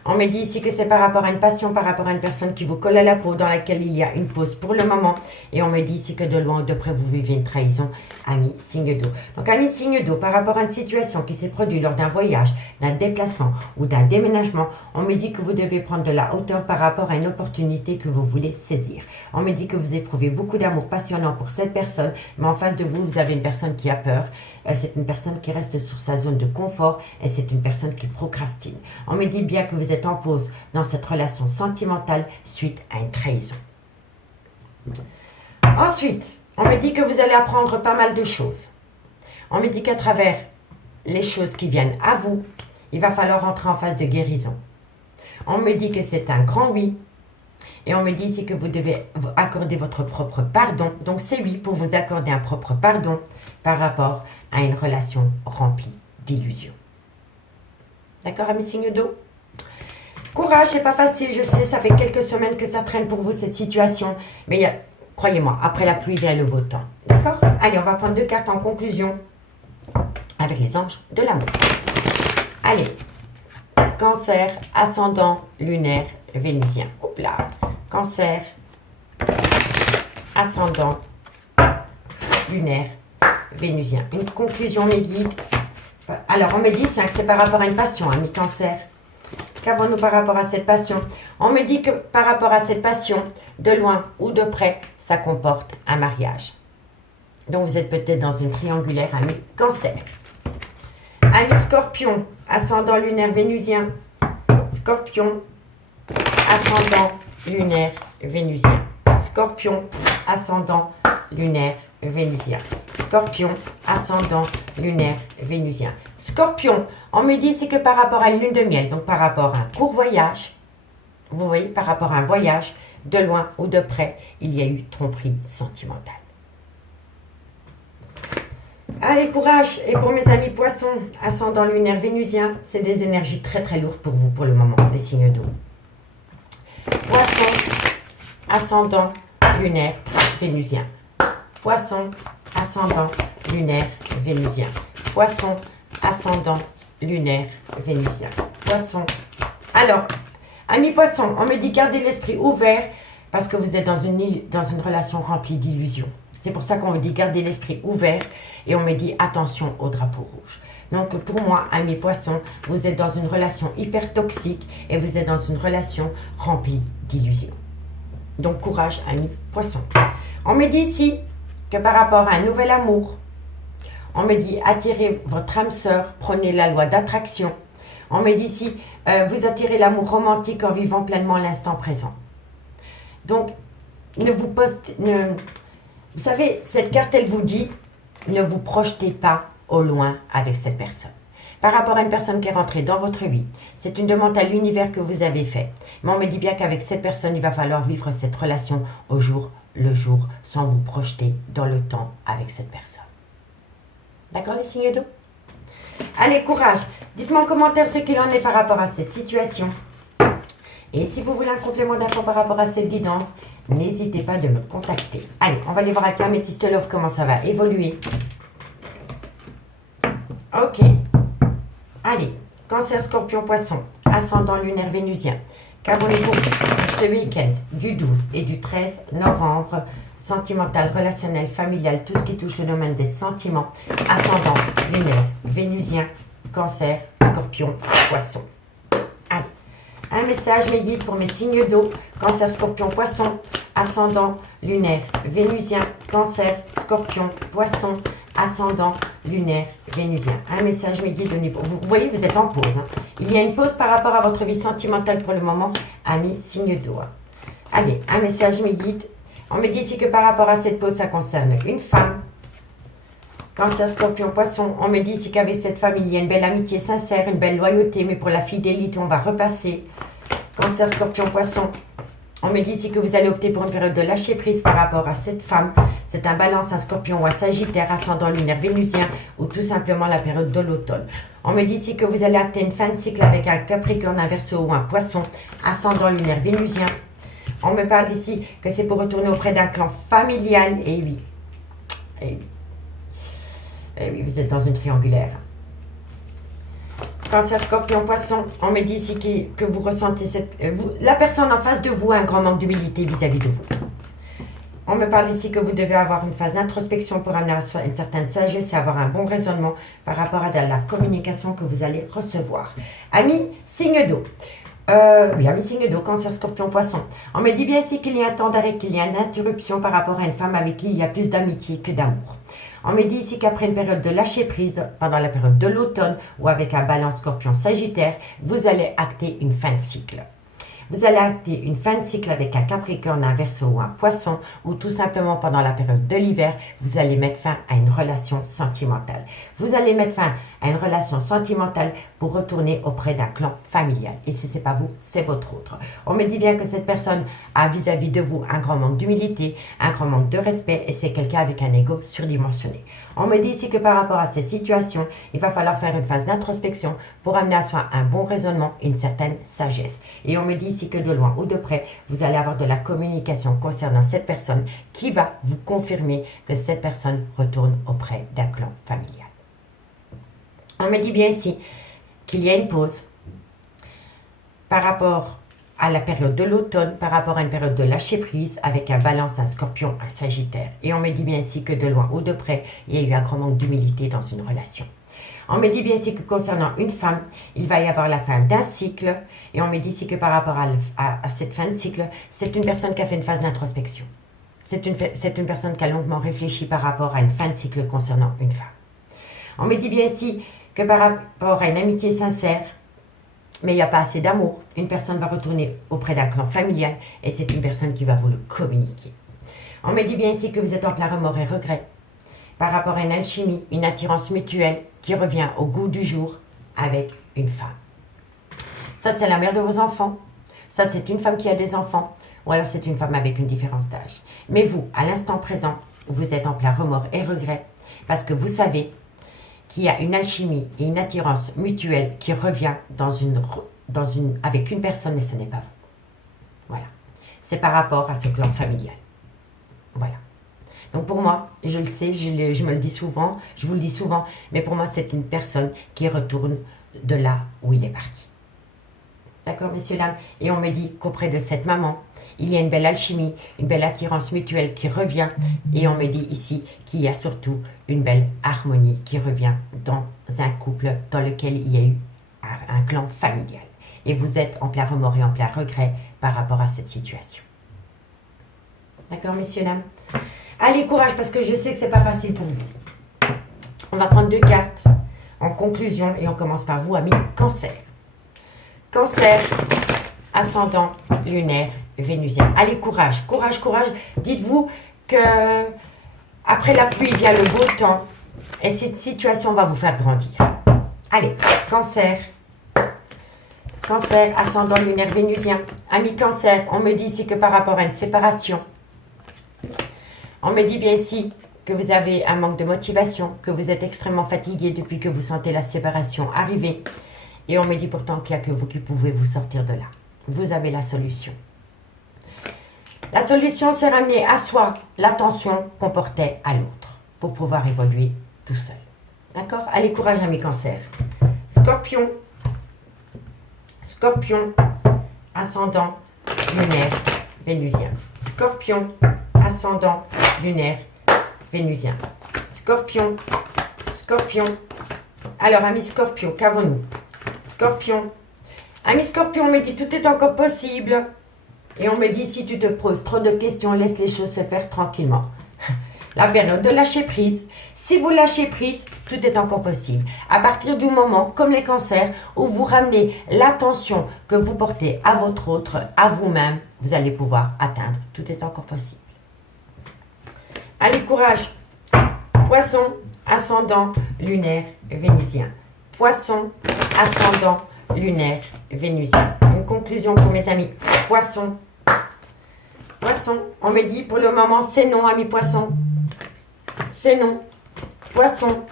On me dit ici que c'est par rapport à une passion, par rapport à une personne qui vous colle à la peau, dans laquelle il y a une pause pour le moment. Et on me dit ici que de loin ou de près, vous vivez une trahison, ami signe d'eau. Donc, ami signe d'eau, par rapport à une situation qui s'est produite lors d'un voyage, d'un déplacement ou d'un déménagement, on me dit que vous devez prendre de la hauteur par rapport à une opportunité que vous voulez saisir. On me dit que vous éprouvez beaucoup d'amour passionnant pour cette personne, mais en face de vous, vous avez une personne qui a peur. C'est une personne qui reste sur sa zone de confort et c'est une personne qui procrastine. On me dit bien que vous êtes en pause dans cette relation sentimentale suite à une trahison. Ensuite, on me dit que vous allez apprendre pas mal de choses. On me dit qu'à travers les choses qui viennent à vous, il va falloir entrer en phase de guérison. On me dit que c'est un grand oui. Et on me dit ici que vous devez accorder votre propre pardon. Donc c'est oui pour vous accorder un propre pardon par rapport à une relation remplie d'illusions. D'accord, amis signes d'eau? Courage, c'est pas facile, je sais, ça fait quelques semaines que ça traîne pour vous cette situation. Mais croyez-moi, après la pluie vient le beau temps. D'accord? Allez, on va prendre 2 cartes en conclusion avec les anges de l'amour. Allez, Cancer, ascendant, lunaire, vénusien. Hop là. Cancer, ascendant, lunaire, vénusien. Une conclusion, mes guides. Alors, on me dit que c'est par rapport à une passion, hein, mes cancers. Qu'avons-nous par rapport à cette passion? On me dit que par rapport à cette passion, de loin ou de près, ça comporte un mariage. Donc, vous êtes peut-être dans une triangulaire, ami Cancer. Ami Scorpion, ascendant, lunaire, vénusien. Scorpion, ascendant, lunaire, vénusien. Scorpion, ascendant, lunaire, vénusien. Scorpion, ascendant lunaire vénusien. Scorpion, on me dit c'est que par rapport à une lune de miel, donc par rapport à un court voyage, vous voyez, par rapport à un voyage, de loin ou de près, il y a eu tromperie sentimentale. Allez, courage! Et pour mes amis poissons, ascendant lunaire vénusien, c'est des énergies très très lourdes pour vous pour le moment, les signes d'eau. Poisson, ascendant lunaire vénusien. Poisson, ascendant lunaire vénusien. Poisson, ascendant lunaire vénusien. Poisson. Alors, amis poissons, on me dit gardez l'esprit ouvert parce que vous êtes dans une relation remplie d'illusions. C'est pour ça qu'on me dit gardez l'esprit ouvert et on me dit attention au drapeau rouge. Donc pour moi, amis poissons, vous êtes dans une relation hyper toxique et vous êtes dans une relation remplie d'illusions. Donc courage, amis poissons. On me dit ici que par rapport à un nouvel amour, on me dit attirez votre âme sœur, prenez la loi d'attraction. On me dit ici, vous attirez l'amour romantique en vivant pleinement l'instant présent. Donc, vous savez, cette carte, elle vous dit, ne vous projetez pas au loin avec cette personne. Par rapport à une personne qui est rentrée dans votre vie, c'est une demande à l'univers que vous avez faite. Mais on me dit bien qu'avec cette personne, il va falloir vivre cette relation au jour le jour, sans vous projeter dans le temps avec cette personne. D'accord les signes d'eau? Allez, courage! Dites-moi en commentaire ce qu'il en est par rapport à cette situation. Et si vous voulez un complément d'info par rapport à cette guidance, n'hésitez pas de me contacter. Allez, on va aller voir avec l'Améthyste Love comment ça va évoluer. Ok. Allez, Cancer, Scorpion, Poisson, ascendant lunaire vénusien. Qu'avons-nous ce week-end du 12 et du 13 novembre? Sentimental, relationnel, familial, tout ce qui touche le domaine des sentiments. Ascendant lunaire vénusien, Cancer, Scorpion, Poisson. Allez, un message, mes guides, pour mes signes d'eau. Cancer, Scorpion, Poisson, ascendant lunaire vénusien, Cancer, Scorpion, Poisson, ascendant lunaire vénusien. Un message, mes guides, au niveau. Vous voyez, vous êtes en pause. Il y a une pause par rapport à votre vie sentimentale pour le moment, amis signes d'eau. Allez, un message, mes guides. On me dit ici que par rapport à cette pause, ça concerne une femme. Cancer, Scorpion, Poisson. On me dit ici qu'avec cette femme, il y a une belle amitié sincère, une belle loyauté, mais pour la fidélité, on va repasser. Cancer, Scorpion, Poisson. On me dit ici que vous allez opter pour une période de lâcher prise par rapport à cette femme. C'est un Balance, un Scorpion ou un Sagittaire, ascendant lunaire vénusien ou tout simplement la période de l'automne. On me dit ici que vous allez acter une fin de cycle avec un Capricorne, un Verseau ou un Poisson, ascendant lunaire vénusien. On me parle ici que c'est pour retourner auprès d'un clan familial. Et oui, et oui, et oui, vous êtes dans une triangulaire. Cancer, Scorpion, Poisson, on me dit ici que vous ressentez la personne en face de vous a un grand manque d'humilité vis-à-vis de vous. On me parle ici que vous devez avoir une phase d'introspection pour amener à une certaine sagesse et avoir un bon raisonnement par rapport à la communication que vous allez recevoir. Amis, signe d'eau. Oui, amis, signe d'eau, Cancer, Scorpion, Poisson. On me dit bien ici qu'il y a un temps d'arrêt, qu'il y a une interruption par rapport à une femme avec qui il y a plus d'amitié que d'amour. On me dit ici qu'après une période de lâcher prise, pendant la période de l'automne ou avec un Balance, Scorpion, Sagittaire, vous allez acter une fin de cycle. Vous allez acter une fin de cycle avec un Capricorne, un Verseau ou un Poisson, ou tout simplement pendant la période de l'hiver, vous allez mettre fin à une relation sentimentale. Vous allez mettre fin à une relation sentimentale pour retourner auprès d'un clan familial. Et si ce n'est pas vous, c'est votre autre. On me dit bien que cette personne a vis-à-vis de vous un grand manque d'humilité, un grand manque de respect, et c'est quelqu'un avec un ego surdimensionné. On me dit ici que par rapport à ces situations, il va falloir faire une phase d'introspection pour amener à soi un bon raisonnement et une certaine sagesse. Et on me dit ici que de loin ou de près, vous allez avoir de la communication concernant cette personne qui va vous confirmer que cette personne retourne auprès d'un clan familial. On me dit bien ici qu'il y a une pause par rapport à la période de l'automne, par rapport à une période de lâcher prise avec un Balance, un Scorpion, un Sagittaire. Et on me dit bien ici que de loin ou de près, il y a eu un grand manque d'humilité dans une relation. On me dit bien ici que concernant une femme, il va y avoir la fin d'un cycle. Et on me dit ici que par rapport à cette fin de cycle, c'est une personne qui a fait une phase d'introspection. C'est une personne qui a longuement réfléchi par rapport à une fin de cycle concernant une femme. On me dit bien ici que par rapport à une amitié sincère, mais il n'y a pas assez d'amour, une personne va retourner auprès d'un clan familial et c'est une personne qui va vous le communiquer. On me dit bien ici que vous êtes en plein remords et regret. par rapport à une alchimie, une attirance mutuelle qui revient au goût du jour avec une femme. Soit c'est la mère de vos enfants, soit c'est une femme qui a des enfants, ou alors c'est une femme avec une différence d'âge. Mais vous, à l'instant présent, vous êtes en plein remords et regret parce que vous savez qu'il y a une alchimie et une attirance mutuelle qui revient avec une personne, mais ce n'est pas vous. Voilà. C'est par rapport à ce clan familial. Voilà. Donc pour moi, je le sais, je me le dis souvent, je vous le dis souvent, mais pour moi, c'est une personne qui retourne de là où il est parti. D'accord, messieurs, dames? Et on me dit qu'auprès de cette maman, il y a une belle alchimie, une belle attirance mutuelle qui revient. Et on me dit ici qu'il y a surtout une belle harmonie qui revient dans un couple dans lequel il y a eu un clan familial. Et vous êtes en plein remords et en plein regret par rapport à cette situation. D'accord, messieurs, dames? Allez, courage, parce que je sais que c'est pas facile pour vous. On va prendre 2 cartes en conclusion et on commence par vous, amis Cancer. Cancer, ascendant lunaire vénusien. Allez, courage, courage, courage. Dites-vous que après la pluie vient le beau temps et cette situation va vous faire grandir. Allez, Cancer. Cancer, ascendant lunaire vénusien. Ami Cancer, on me dit ici que par rapport à une séparation, on me dit bien ici que vous avez un manque de motivation, que vous êtes extrêmement fatigué depuis que vous sentez la séparation arriver. Et on me dit pourtant qu'il n'y a que vous qui pouvez vous sortir de là. Vous avez la solution. La solution, c'est ramener à soi l'attention qu'on portait à l'autre pour pouvoir évoluer tout seul. D'accord? Allez, courage, amis Cancer. Scorpion. Scorpion, ascendant lunaire vénusien. Scorpion, ascendant lunaire vénusien. Scorpion, Scorpion. Alors, amis Scorpion, qu'avons-nous? Scorpion. Amis Scorpion, on me dit tout est encore possible. Et on me dit si tu te poses trop de questions, laisse les choses se faire tranquillement. La période de lâcher prise. Si vous lâchez prise, tout est encore possible. À partir du moment, comme les cancers, où vous ramenez l'attention que vous portez à votre autre, à vous-même, vous allez pouvoir atteindre. Tout est encore possible. Allez, courage. Poisson, ascendant, lunaire, vénusien. Poisson, ascendant, lunaire, vénusien. Une conclusion pour mes amis. Poisson. Poisson, on me dit pour le moment, c'est non, amis Poisson. C'est non. Poisson.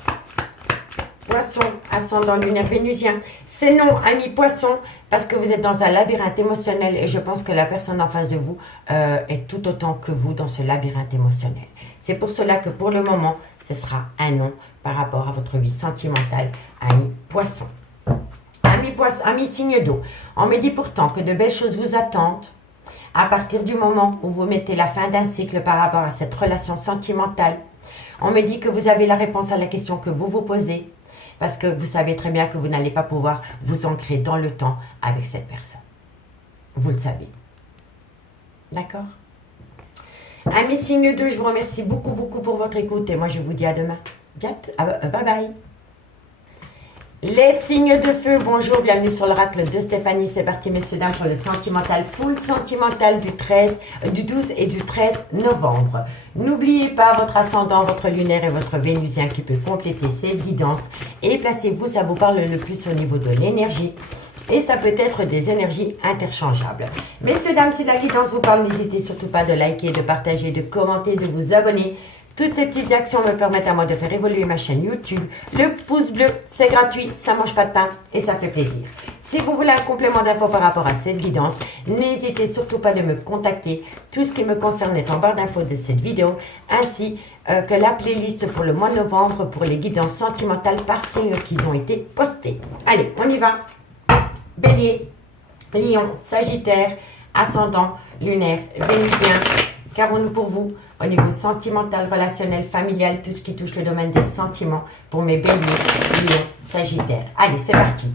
Poisson, ascendant lunaire vénusien. C'est non, amis Poisson, parce que vous êtes dans un labyrinthe émotionnel et je pense que la personne en face de vous est tout autant que vous dans ce labyrinthe émotionnel. C'est pour cela que pour le moment, ce sera un non par rapport à votre vie sentimentale, amis Poisson. Amis signe d'eau, on me dit pourtant que de belles choses vous attendent à partir du moment où vous mettez la fin d'un cycle par rapport à cette relation sentimentale. On me dit que vous avez la réponse à la question que vous vous posez parce que vous savez très bien que vous n'allez pas pouvoir vous ancrer dans le temps avec cette personne. Vous le savez. D'accord? Amis signe 2, je vous remercie beaucoup pour votre écoute et moi je vous dis à demain. Bientôt. Bye bye. Les signes de feu, bonjour, bienvenue sur l'oracle de Stéphanie. C'est parti, messieurs, dames, pour le sentimental, full sentimental du 12 et du 13 novembre. N'oubliez pas votre ascendant, votre lunaire et votre vénusien qui peut compléter ces guidances. Et placez-vous, ça vous parle le plus au niveau de l'énergie. Et ça peut être des énergies interchangeables. Messieurs, dames, si la guidance vous parle, n'hésitez surtout pas de liker, de partager, de commenter, de vous abonner. Toutes ces petites actions me permettent à moi de faire évoluer ma chaîne YouTube. Le pouce bleu, c'est gratuit, ça ne mange pas de pain et ça fait plaisir. Si vous voulez un complément d'infos par rapport à cette guidance, n'hésitez surtout pas de me contacter. Tout ce qui me concerne est en barre d'infos de cette vidéo, ainsi que la playlist pour le mois de novembre pour les guidances sentimentales par signe qui ont été postées. Allez, on y va. Bélier, Lion, Sagittaire, Ascendant, Lunaire, Vénusien. Qu'avons-nous pour vous au niveau sentimental, relationnel, familial, tout ce qui touche le domaine des sentiments pour mes béliers, Lion, Sagittaire. Allez, c'est parti.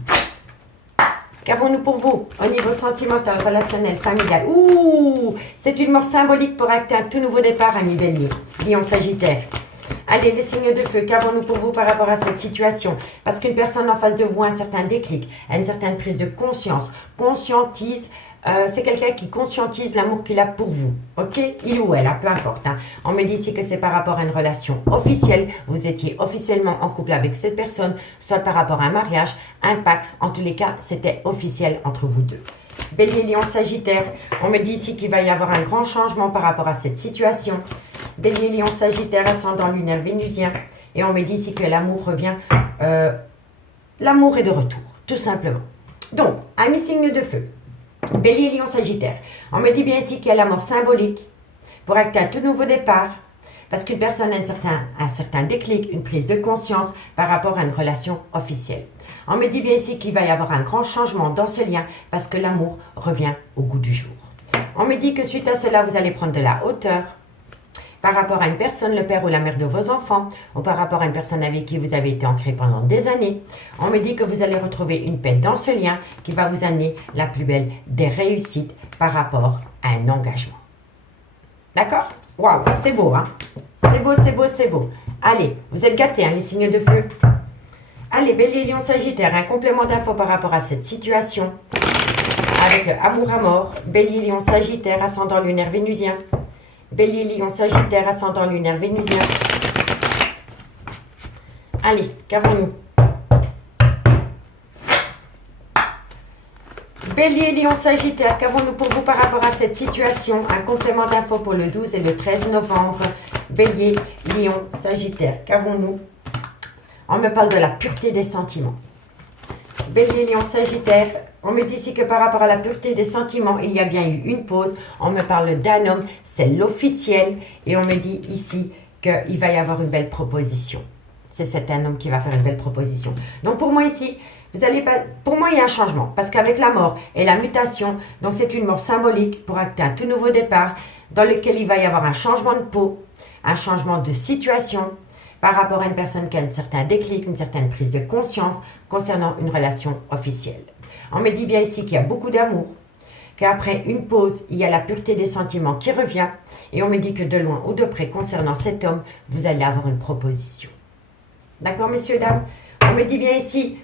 Qu'avons-nous pour vous au niveau sentimental, relationnel, familial? Ouh, c'est une mort symbolique pour acter un tout nouveau départ, amis béliers, Lion, Sagittaire. Allez, les signes de feu, qu'avons-nous pour vous par rapport à cette situation? Parce qu'une personne en face de vous a un certain déclic, a une certaine prise de conscience, conscientise c'est quelqu'un qui conscientise l'amour qu'il a pour vous, ok? Il ou elle, hein, peu importe. Hein. On me dit ici que c'est par rapport à une relation officielle. Vous étiez officiellement en couple avec cette personne, soit par rapport à un mariage, un Pax. En tous les cas, c'était officiel entre vous deux. Bélier, Lion, Sagittaire. On me dit ici qu'il va y avoir un grand changement par rapport à cette situation. Bélier, Lion, Sagittaire, ascendant lunaire vénusien. Et on me dit ici que l'amour revient. L'amour est de retour, tout simplement. Donc, amis signe de feu. Bélier, Lion, Sagittaire. On me dit bien ici qu'il y a la mort symbolique pour acter un tout nouveau départ. Parce qu'une personne a un certain déclic, une prise de conscience par rapport à une relation officielle. On me dit bien ici qu'il va y avoir un grand changement dans ce lien parce que l'amour revient au goût du jour. On me dit que suite à cela, vous allez prendre de la hauteur par rapport à une personne, le père ou la mère de vos enfants, ou par rapport à une personne avec qui vous avez été ancré pendant des années. On me dit que vous allez retrouver une paix dans ce lien qui va vous amener la plus belle des réussites par rapport à un engagement. D'accord? Waouh, c'est beau, hein? C'est beau, c'est beau, c'est beau. Allez, vous êtes gâtés, hein, les signes de feu. Allez, Bélier, Lion, Sagittaire, un complément d'infos par rapport à cette situation. Avec amour à mort, Bélier, Lion, Sagittaire, ascendant lunaire vénusien. Bélier, Lion, Sagittaire, ascendant lunaire vénusien. Allez, qu'avons-nous? Bélier, Lion, Sagittaire, qu'avons-nous pour vous par rapport à cette situation? Un complément d'infos pour le 12 et le 13 novembre. Bélier, Lion, Sagittaire, qu'avons-nous? On me parle de la pureté des sentiments. Bélier, Lion, Sagittaire, on me dit ici que par rapport à la pureté des sentiments, il y a bien eu une pause. On me parle d'un homme, c'est l'officiel. Et on me dit ici qu'il va y avoir une belle proposition. C'est un homme qui va faire une belle proposition. Donc pour moi ici, pour moi il y a un changement. Parce qu'avec la mort et la mutation, donc c'est une mort symbolique pour acter un tout nouveau départ dans lequel il va y avoir un changement de peau, un changement de situation par rapport à une personne qui a un certain déclic, une certaine prise de conscience concernant une relation officielle. On me dit bien ici qu'il y a beaucoup d'amour, qu'après une pause, il y a la pureté des sentiments qui revient, et on me dit que de loin ou de près, concernant cet homme, vous allez avoir une proposition. D'accord, messieurs, dames? On me dit bien ici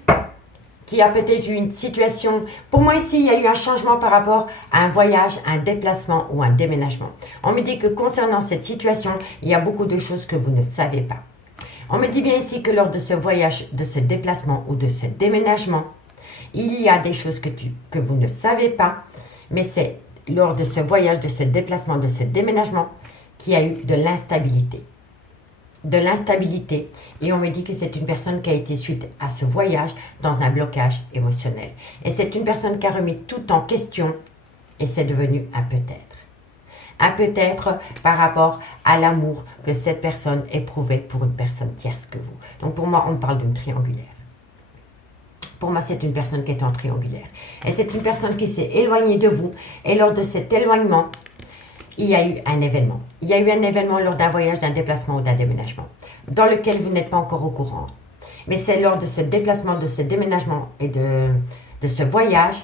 qu'il y a peut-être eu une situation. Pour moi ici, il y a eu un changement par rapport à un voyage, un déplacement ou un déménagement. On me dit que concernant cette situation, il y a beaucoup de choses que vous ne savez pas. On me dit bien ici que lors de ce voyage, de ce déplacement ou de ce déménagement, il y a des choses que vous ne savez pas, mais c'est lors de ce voyage, de ce déplacement, de ce déménagement, qu'il y a eu de l'instabilité. De l'instabilité. Et on me dit que c'est une personne qui a été suite à ce voyage dans un blocage émotionnel. Et c'est une personne qui a remis tout en question et c'est devenu un peut-être. Un peut-être par rapport à l'amour que cette personne éprouvait pour une personne tierce que vous. Donc pour moi, on parle d'une triangulaire. Pour moi, c'est une personne qui est en triangulaire. Et c'est une personne qui s'est éloignée de vous. Et lors de cet éloignement, il y a eu un événement. Il y a eu un événement lors d'un voyage, d'un déplacement ou d'un déménagement, dans lequel vous n'êtes pas encore au courant. Mais c'est lors de ce déplacement, de ce déménagement et de ce voyage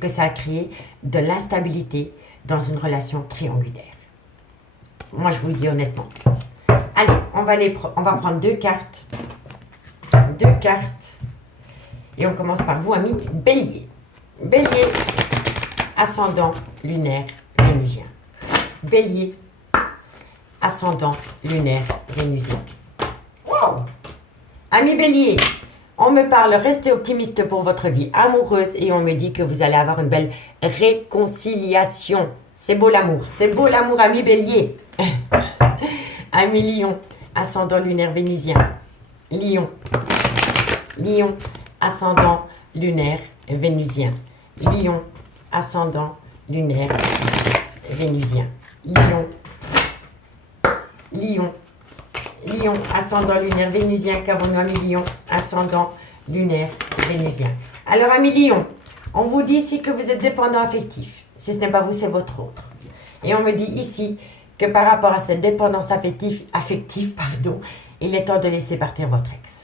que ça a créé de l'instabilité dans une relation triangulaire. Moi, je vous le dis honnêtement. Allez, on va prendre deux cartes. Deux cartes. Et on commence par vous, amis Bélier. Bélier, ascendant lunaire vénusien. Bélier, ascendant lunaire vénusien. Wow! Amis Bélier, on me parle, restez optimiste pour votre vie amoureuse et on me dit que vous allez avoir une belle réconciliation. C'est beau l'amour, ami Bélier. Ami Lion, ascendant lunaire vénusien. Lion, Lion, ascendant lunaire vénusien. Lion, ascendant lunaire vénusien. Lion, Lion, Lion, ascendant lunaire vénusien. Qu'avons-nous, ami Lion, ascendant lunaire vénusien. Alors, ami Lion, on vous dit ici que vous êtes dépendant affectif. Si ce n'est pas vous, c'est votre autre. Et on me dit ici que par rapport à cette dépendance affective, il est temps de laisser partir votre ex.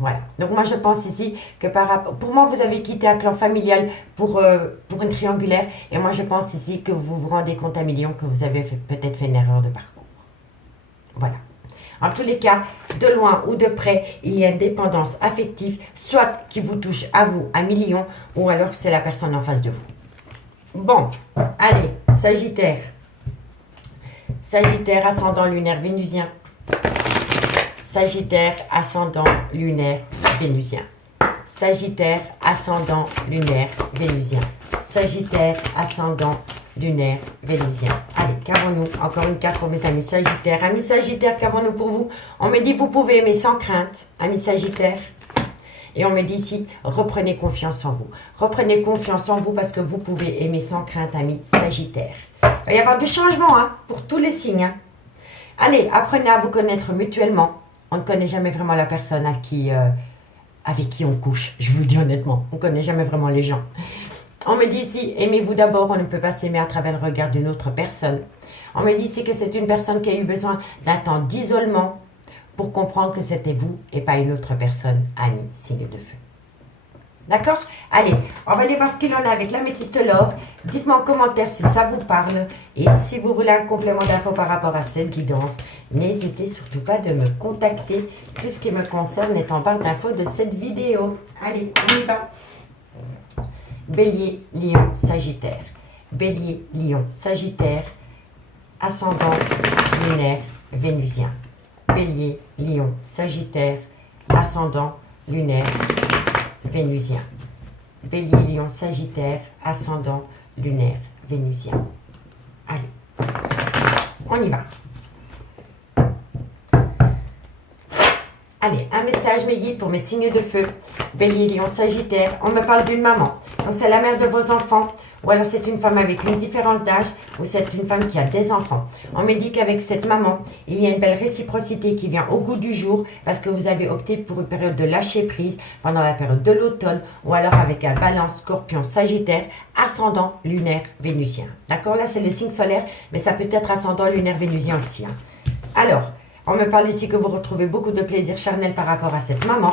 Voilà. Donc moi, je pense ici que pour moi, vous avez quitté un clan familial pour une triangulaire. Et moi, je pense ici que vous vous rendez compte, ami Lion, que vous avez peut-être fait une erreur de parcours. Voilà. En tous les cas, de loin ou de près, il y a une dépendance affective, soit qui vous touche à vous, ami Lion, ou alors c'est la personne en face de vous. Bon, allez, Sagittaire. Sagittaire, ascendant lunaire vénusien. Sagittaire, ascendant lunaire vénusien. Sagittaire, ascendant lunaire vénusien. Sagittaire, ascendant lunaire vénusien. Allez, qu'avons-nous? Encore une carte pour mes amis Sagittaires. Amis Sagittaires, qu'avons-nous pour vous? On me dit vous pouvez aimer sans crainte, amis Sagittaires. Et on me dit ici, reprenez confiance en vous. Reprenez confiance en vous parce que vous pouvez aimer sans crainte, amis Sagittaires. Il va y avoir du changement pour tous les signes. Allez, apprenez à vous connaître mutuellement. On ne connaît jamais vraiment la personne avec qui on couche. Je vous le dis honnêtement, on ne connaît jamais vraiment les gens. On me dit ici, aimez-vous d'abord, on ne peut pas s'aimer à travers le regard d'une autre personne. On me dit ici que c'est une personne qui a eu besoin d'un temps d'isolement pour comprendre que c'était vous et pas une autre personne, ami, signe de feu. D'accord? Allez, on va aller voir ce qu'il en a avec l'améthyste love. Dites-moi en commentaire si ça vous parle. Et si vous voulez un complément d'infos par rapport à cette guidance, n'hésitez surtout pas de me contacter. Tout ce qui me concerne est en barre d'infos de cette vidéo. Allez, on y va. Bélier, Lion, Sagittaire. Bélier, Lion, Sagittaire. Ascendant, lunaire, vénusien. Bélier, Lion, Sagittaire. Ascendant, lunaire, vénusien. Bélier, Lion, Sagittaire, ascendant, lunaire, vénusien. Allez, on y va. Allez, un message, mes guides, pour mes signes de feu. Bélier, Lion, Sagittaire. On me parle d'une maman. Donc, c'est la mère de vos enfants. Ou alors, c'est une femme avec une différence d'âge. Ou c'est une femme qui a des enfants. On me dit qu'avec cette maman, il y a une belle réciprocité qui vient au goût du jour. Parce que vous avez opté pour une période de lâcher prise pendant la période de l'automne. Ou alors avec un balance, scorpion, Sagittaire, ascendant, lunaire, vénusien. D'accord? Là, c'est le signe solaire. Mais ça peut être ascendant, lunaire, vénusien aussi. Alors, on me parle ici que vous retrouvez beaucoup de plaisir charnel par rapport à cette maman.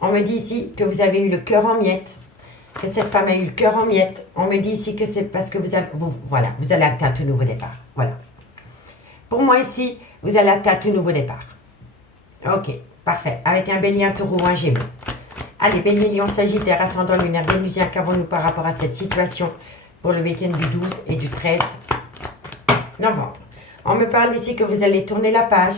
On me dit ici que vous avez eu le cœur en miettes, que cette femme a eu le cœur en miettes. On me dit ici que c'est parce que vous allez acter un tout nouveau départ. Voilà. Pour moi ici, vous allez acter un tout nouveau départ. Ok, parfait. Avec un bélier, un taureau ou un gémeaux. Allez, bélier, lion, sagittaire, ascendant, lunaire, vénusien, qu'avons-nous par rapport à cette situation pour le week-end du 12 et du 13 novembre? On me parle ici que vous allez tourner la page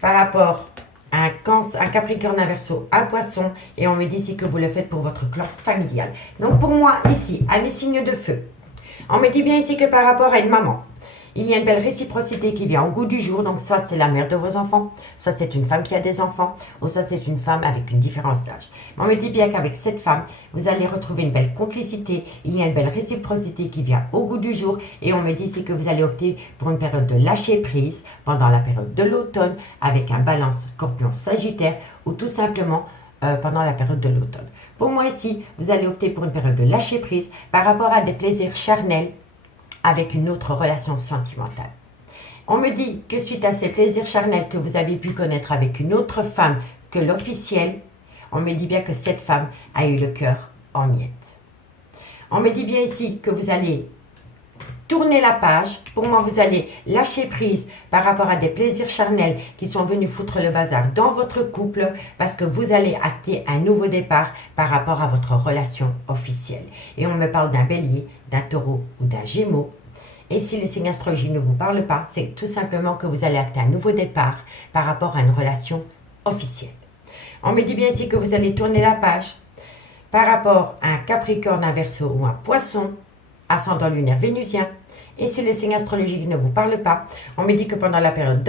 par rapport à un Capricorne, un Verseau, un Poisson. Et on me dit ici que vous le faites pour votre clan familial. Donc pour moi, ici, à mes signes de feu, on me dit bien ici que par rapport à une maman, il y a une belle réciprocité qui vient au goût du jour. Donc soit c'est la mère de vos enfants, soit c'est une femme qui a des enfants, ou soit c'est une femme avec une différence d'âge. On me dit bien qu'avec cette femme, vous allez retrouver une belle complicité. Il y a une belle réciprocité qui vient au goût du jour. Et on me dit ici que vous allez opter pour une période de lâcher prise pendant la période de l'automne avec un balance scorpion sagittaire ou tout simplement pendant la période de l'automne. Pour moi ici, vous allez opter pour une période de lâcher prise par rapport à des plaisirs charnels avec une autre relation sentimentale. On me dit que suite à ces plaisirs charnels que vous avez pu connaître avec une autre femme que l'officielle, on me dit bien que cette femme a eu le cœur en miettes. On me dit bien ici que vous allez tourner la page. Pour moi, vous allez lâcher prise par rapport à des plaisirs charnels qui sont venus foutre le bazar dans votre couple parce que vous allez acter un nouveau départ par rapport à votre relation officielle. Et on me parle d'un bélier, d'un taureau ou d'un gémeaux. Et si les signes astrologiques ne vous parlent pas, c'est tout simplement que vous allez acter un nouveau départ par rapport à une relation officielle. On me dit bien ici que vous allez tourner la page par rapport à un Capricorne, un Verseau ou un Poisson, ascendant lunaire vénusien. Et si les signes astrologiques ne vous parlent pas, on me dit que pendant la période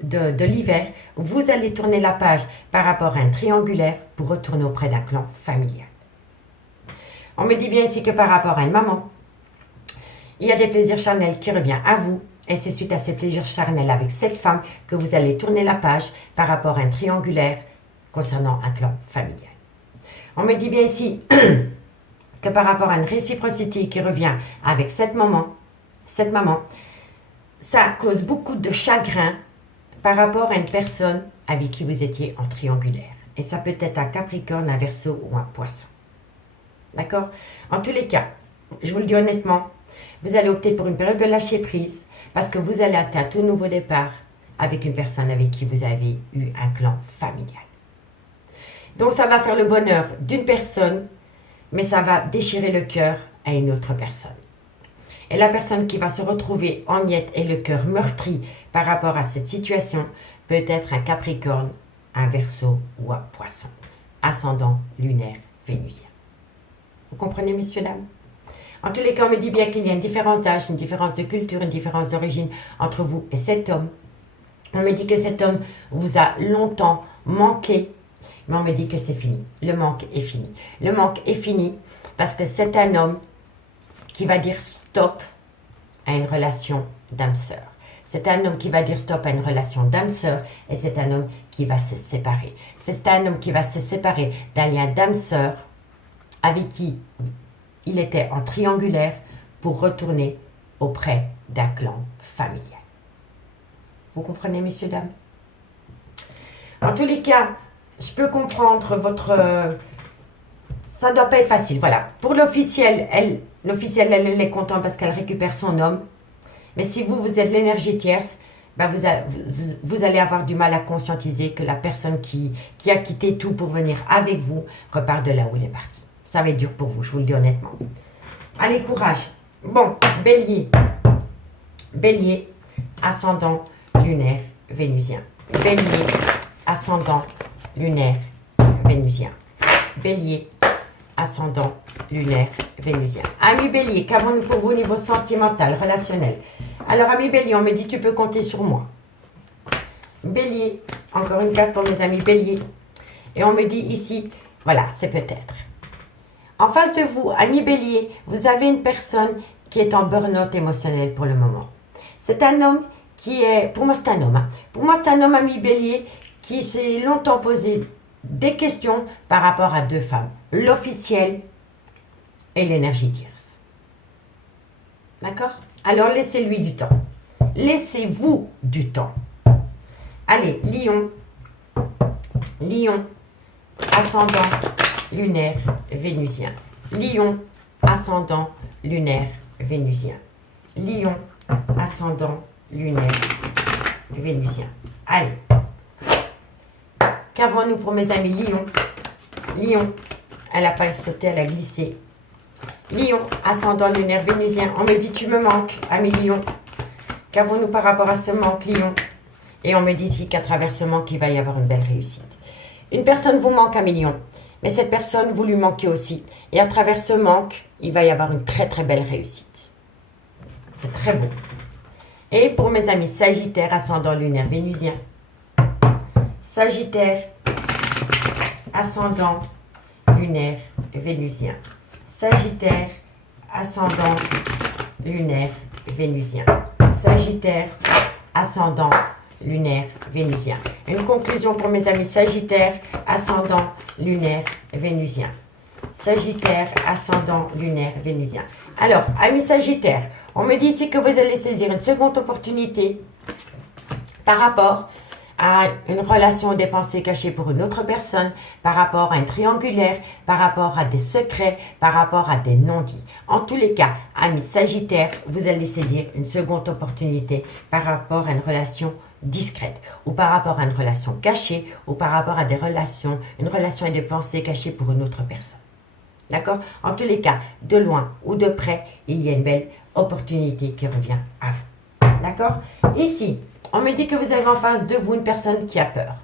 de l'hiver, vous allez tourner la page par rapport à un triangulaire pour retourner auprès d'un clan familial. On me dit bien ici que par rapport à une maman, il y a des plaisirs charnels qui reviennent à vous. Et c'est suite à ces plaisirs charnels avec cette femme que vous allez tourner la page par rapport à un triangulaire concernant un clan familial. On me dit bien ici que par rapport à une réciprocité qui revient avec cette maman, ça cause beaucoup de chagrin par rapport à une personne avec qui vous étiez en triangulaire. Et ça peut être un Capricorne, un Verseau ou un Poisson. D'accord? En tous les cas, je vous le dis honnêtement, vous allez opter pour une période de lâcher prise parce que vous allez acter un tout nouveau départ avec une personne avec qui vous avez eu un clan familial. Donc ça va faire le bonheur d'une personne, mais ça va déchirer le cœur à une autre personne. Et la personne qui va se retrouver en miettes et le cœur meurtri par rapport à cette situation peut être un Capricorne, un Verseau ou un Poisson, ascendant lunaire vénusien. Vous comprenez, messieurs, dames? En tous les cas, on me dit bien qu'il y a une différence d'âge, une différence de culture, une différence d'origine entre vous et cet homme. On me dit que cet homme vous a longtemps manqué, mais on me dit que c'est fini. Le manque est fini. Le manque est fini parce que c'est un homme qui va dire stop à une relation d'âme-sœur. C'est un homme qui va dire stop à une relation d'âme-sœur et c'est un homme qui va se séparer. C'est un homme qui va se séparer d'un lien d'âme-sœur avec qui il était en triangulaire pour retourner auprès d'un clan familial. Vous comprenez, messieurs, dames? En tous les cas, je peux comprendre votre... ça ne doit pas être facile, voilà. Pour l'officiel, elle est contente parce qu'elle récupère son homme. Mais si vous êtes l'énergie tierce, ben vous allez avoir du mal à conscientiser que la personne qui a quitté tout pour venir avec vous repart de là où elle est partie. Ça va être dur pour vous, je vous le dis honnêtement. Allez, courage. Bon, Bélier. Bélier, ascendant lunaire vénusien. Bélier, ascendant lunaire vénusien. Bélier, ascendant lunaire vénusien. Ami Bélier, qu'avons-nous pour vous au niveau sentimental, relationnel? Alors, ami Bélier, on me dit tu peux compter sur moi. Bélier, encore une carte pour mes amis Bélier. Et on me dit ici, voilà, c'est peut-être. En face de vous, ami Bélier, vous avez une personne qui est en burn-out émotionnel pour le moment. C'est un homme qui est, pour moi c'est un homme, hein. Pour moi c'est un homme, ami Bélier, qui s'est longtemps posé des questions par rapport à deux femmes, l'officiel et l'énergie tierce. D'accord? Alors laissez-lui du temps. Laissez-vous du temps. Allez, Lion. Lion, ascendant lunaire vénusien. Lion, ascendant lunaire vénusien. Lion, ascendant lunaire vénusien. Allez. Qu'avons-nous pour mes amis Lion? Lion, elle n'a pas sauté, elle a glissé. Lion, ascendant lunaire vénusien. On me dit tu me manques, ami Lion. Qu'avons-nous par rapport à ce manque, Lion? Et on me dit ici qu'à travers ce manque, il va y avoir une belle réussite. Une personne vous manque, ami Lion. Mais cette personne, vous lui manquez aussi. Et à travers ce manque, il va y avoir une très très belle réussite. C'est très beau. Et pour mes amis Sagittaire, ascendant lunaire vénusien. Sagittaire, ascendant lunaire vénusien. Sagittaire, ascendant lunaire vénusien. Sagittaire, ascendant lunaire vénusien. Une conclusion pour mes amis Sagittaire, ascendant lunaire vénusien. Sagittaire, ascendant lunaire vénusien. Alors, amis Sagittaire, on me dit ici que vous allez saisir une seconde opportunité par rapport à une relation des pensées cachées pour une autre personne, par rapport à un triangulaire, par rapport à des secrets, par rapport à des non-dits. En tous les cas, amis Sagittaire, vous allez saisir une seconde opportunité par rapport à une relation discrète, ou par rapport à une relation cachée, ou par rapport à des relations, une relation et des pensées cachées pour une autre personne. D'accord? En tous les cas, de loin ou de près, il y a une belle opportunité qui revient à vous. D'accord? Ici, on me dit que vous avez en face de vous une personne qui a peur,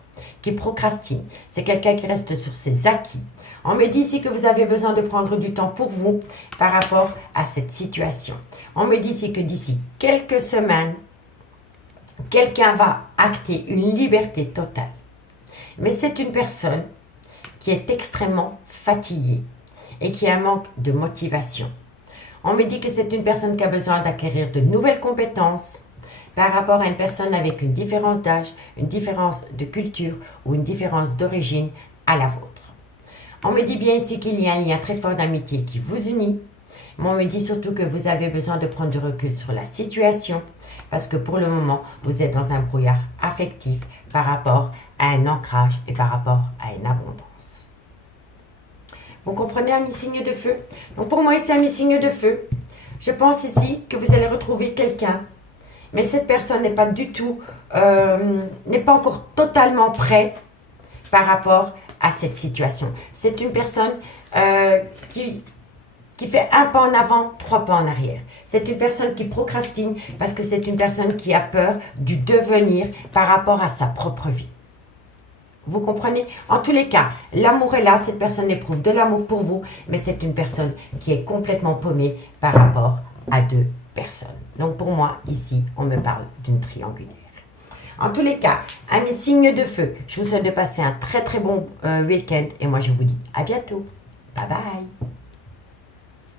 qui procrastine. C'est quelqu'un qui reste sur ses acquis. On me dit ici que vous avez besoin de prendre du temps pour vous par rapport à cette situation. On me dit ici que d'ici quelques semaines, quelqu'un va acter une liberté totale. Mais c'est une personne qui est extrêmement fatiguée et qui a un manque de motivation. On me dit que c'est une personne qui a besoin d'acquérir de nouvelles compétences par rapport à une personne avec une différence d'âge, une différence de culture ou une différence d'origine à la vôtre. On me dit bien ici qu'il y a un lien très fort d'amitié qui vous unit, mais on me dit surtout que vous avez besoin de prendre du recul sur la situation parce que pour le moment, vous êtes dans un brouillard affectif par rapport à un ancrage et par rapport à une abondance. Vous comprenez, amis signes de feu? Donc pour moi, ici, amis signes de feu, je pense ici que vous allez retrouver quelqu'un, mais cette personne n'est pas du tout, n'est pas encore totalement prêt par rapport à cette situation. C'est une personne qui qui fait un pas en avant, 3 pas en arrière. C'est une personne qui procrastine parce que c'est une personne qui a peur du devenir par rapport à sa propre vie. Vous comprenez? En tous les cas, l'amour est là, cette personne éprouve de l'amour pour vous, mais c'est une personne qui est complètement paumée par rapport à 2 personnes. Donc pour moi, ici, on me parle d'une triangulaire. En tous les cas, un signe de feu. Je vous souhaite de passer un très très bon week-end et moi je vous dis à bientôt. Bye bye.